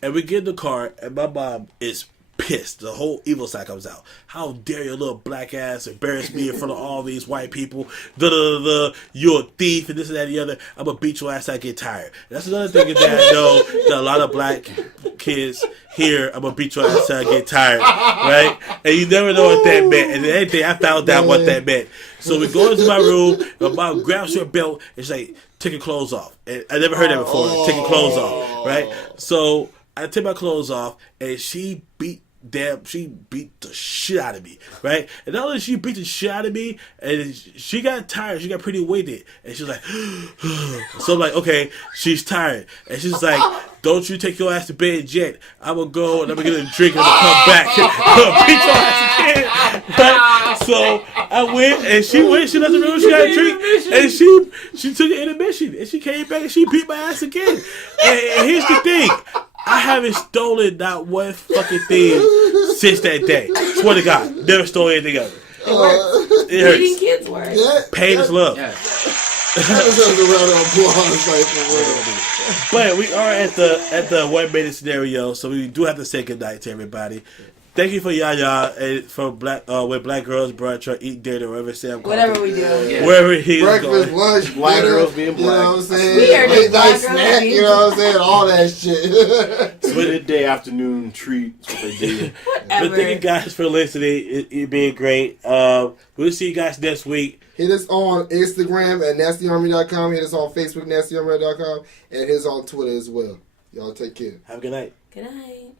And we get in the car, and my mom is pissed. The whole evil side comes out. How dare your little black ass embarrass me in front of all these white people? You're a thief and this and that and the other. I'm gonna beat your ass. I get tired. That's another thing that I know that a lot of black kids hear. I'm gonna beat your ass. I get tired, right? And you never know what that meant. And then anything, I found out what that meant. So we go into my room. My mom grabs her belt and she's like, "Take your clothes off." And I never heard that before. Take your clothes off, right? So I take my clothes off, and she beat the shit out of me, right? And not only she beat the shit out of me, and she got tired, she got pretty winded, and she was like, so I'm like, okay, she's tired, and she's like, don't you take your ass to bed yet? I'm gonna go and I'm gonna get a drink and I'm gonna come back, beat your ass again, right? So I went, and she went, she doesn't remember she got a drink, and she took an intermission, and she came back and she beat my ass again. And here's the thing. I haven't stolen not one fucking thing since that day. Swear to God, never stole anything of it. It hurts. Beating kids work. Yeah, Pain is love. Yeah. But we are at the 1 minute scenario, so we do have to say goodnight to everybody. Thank you for Ayanna for with Black Girls Brunch or Eat Dinner, wherever Sam calls Whatever it. we do. Yeah. Wherever he's breakfast, going. lunch, Black dinner, girls being black. You know what I'm saying? We are Late just night black girls snack, being you know what I'm saying? All that shit. Midday afternoon treat. That's what they do. But thank you guys for listening. It being great. We'll see you guys next week. Hit us on Instagram at nastyarmy.com. Hit us on Facebook, nastyarmy.com. And hit us on Twitter as well. Y'all take care. Have a good night. Good night.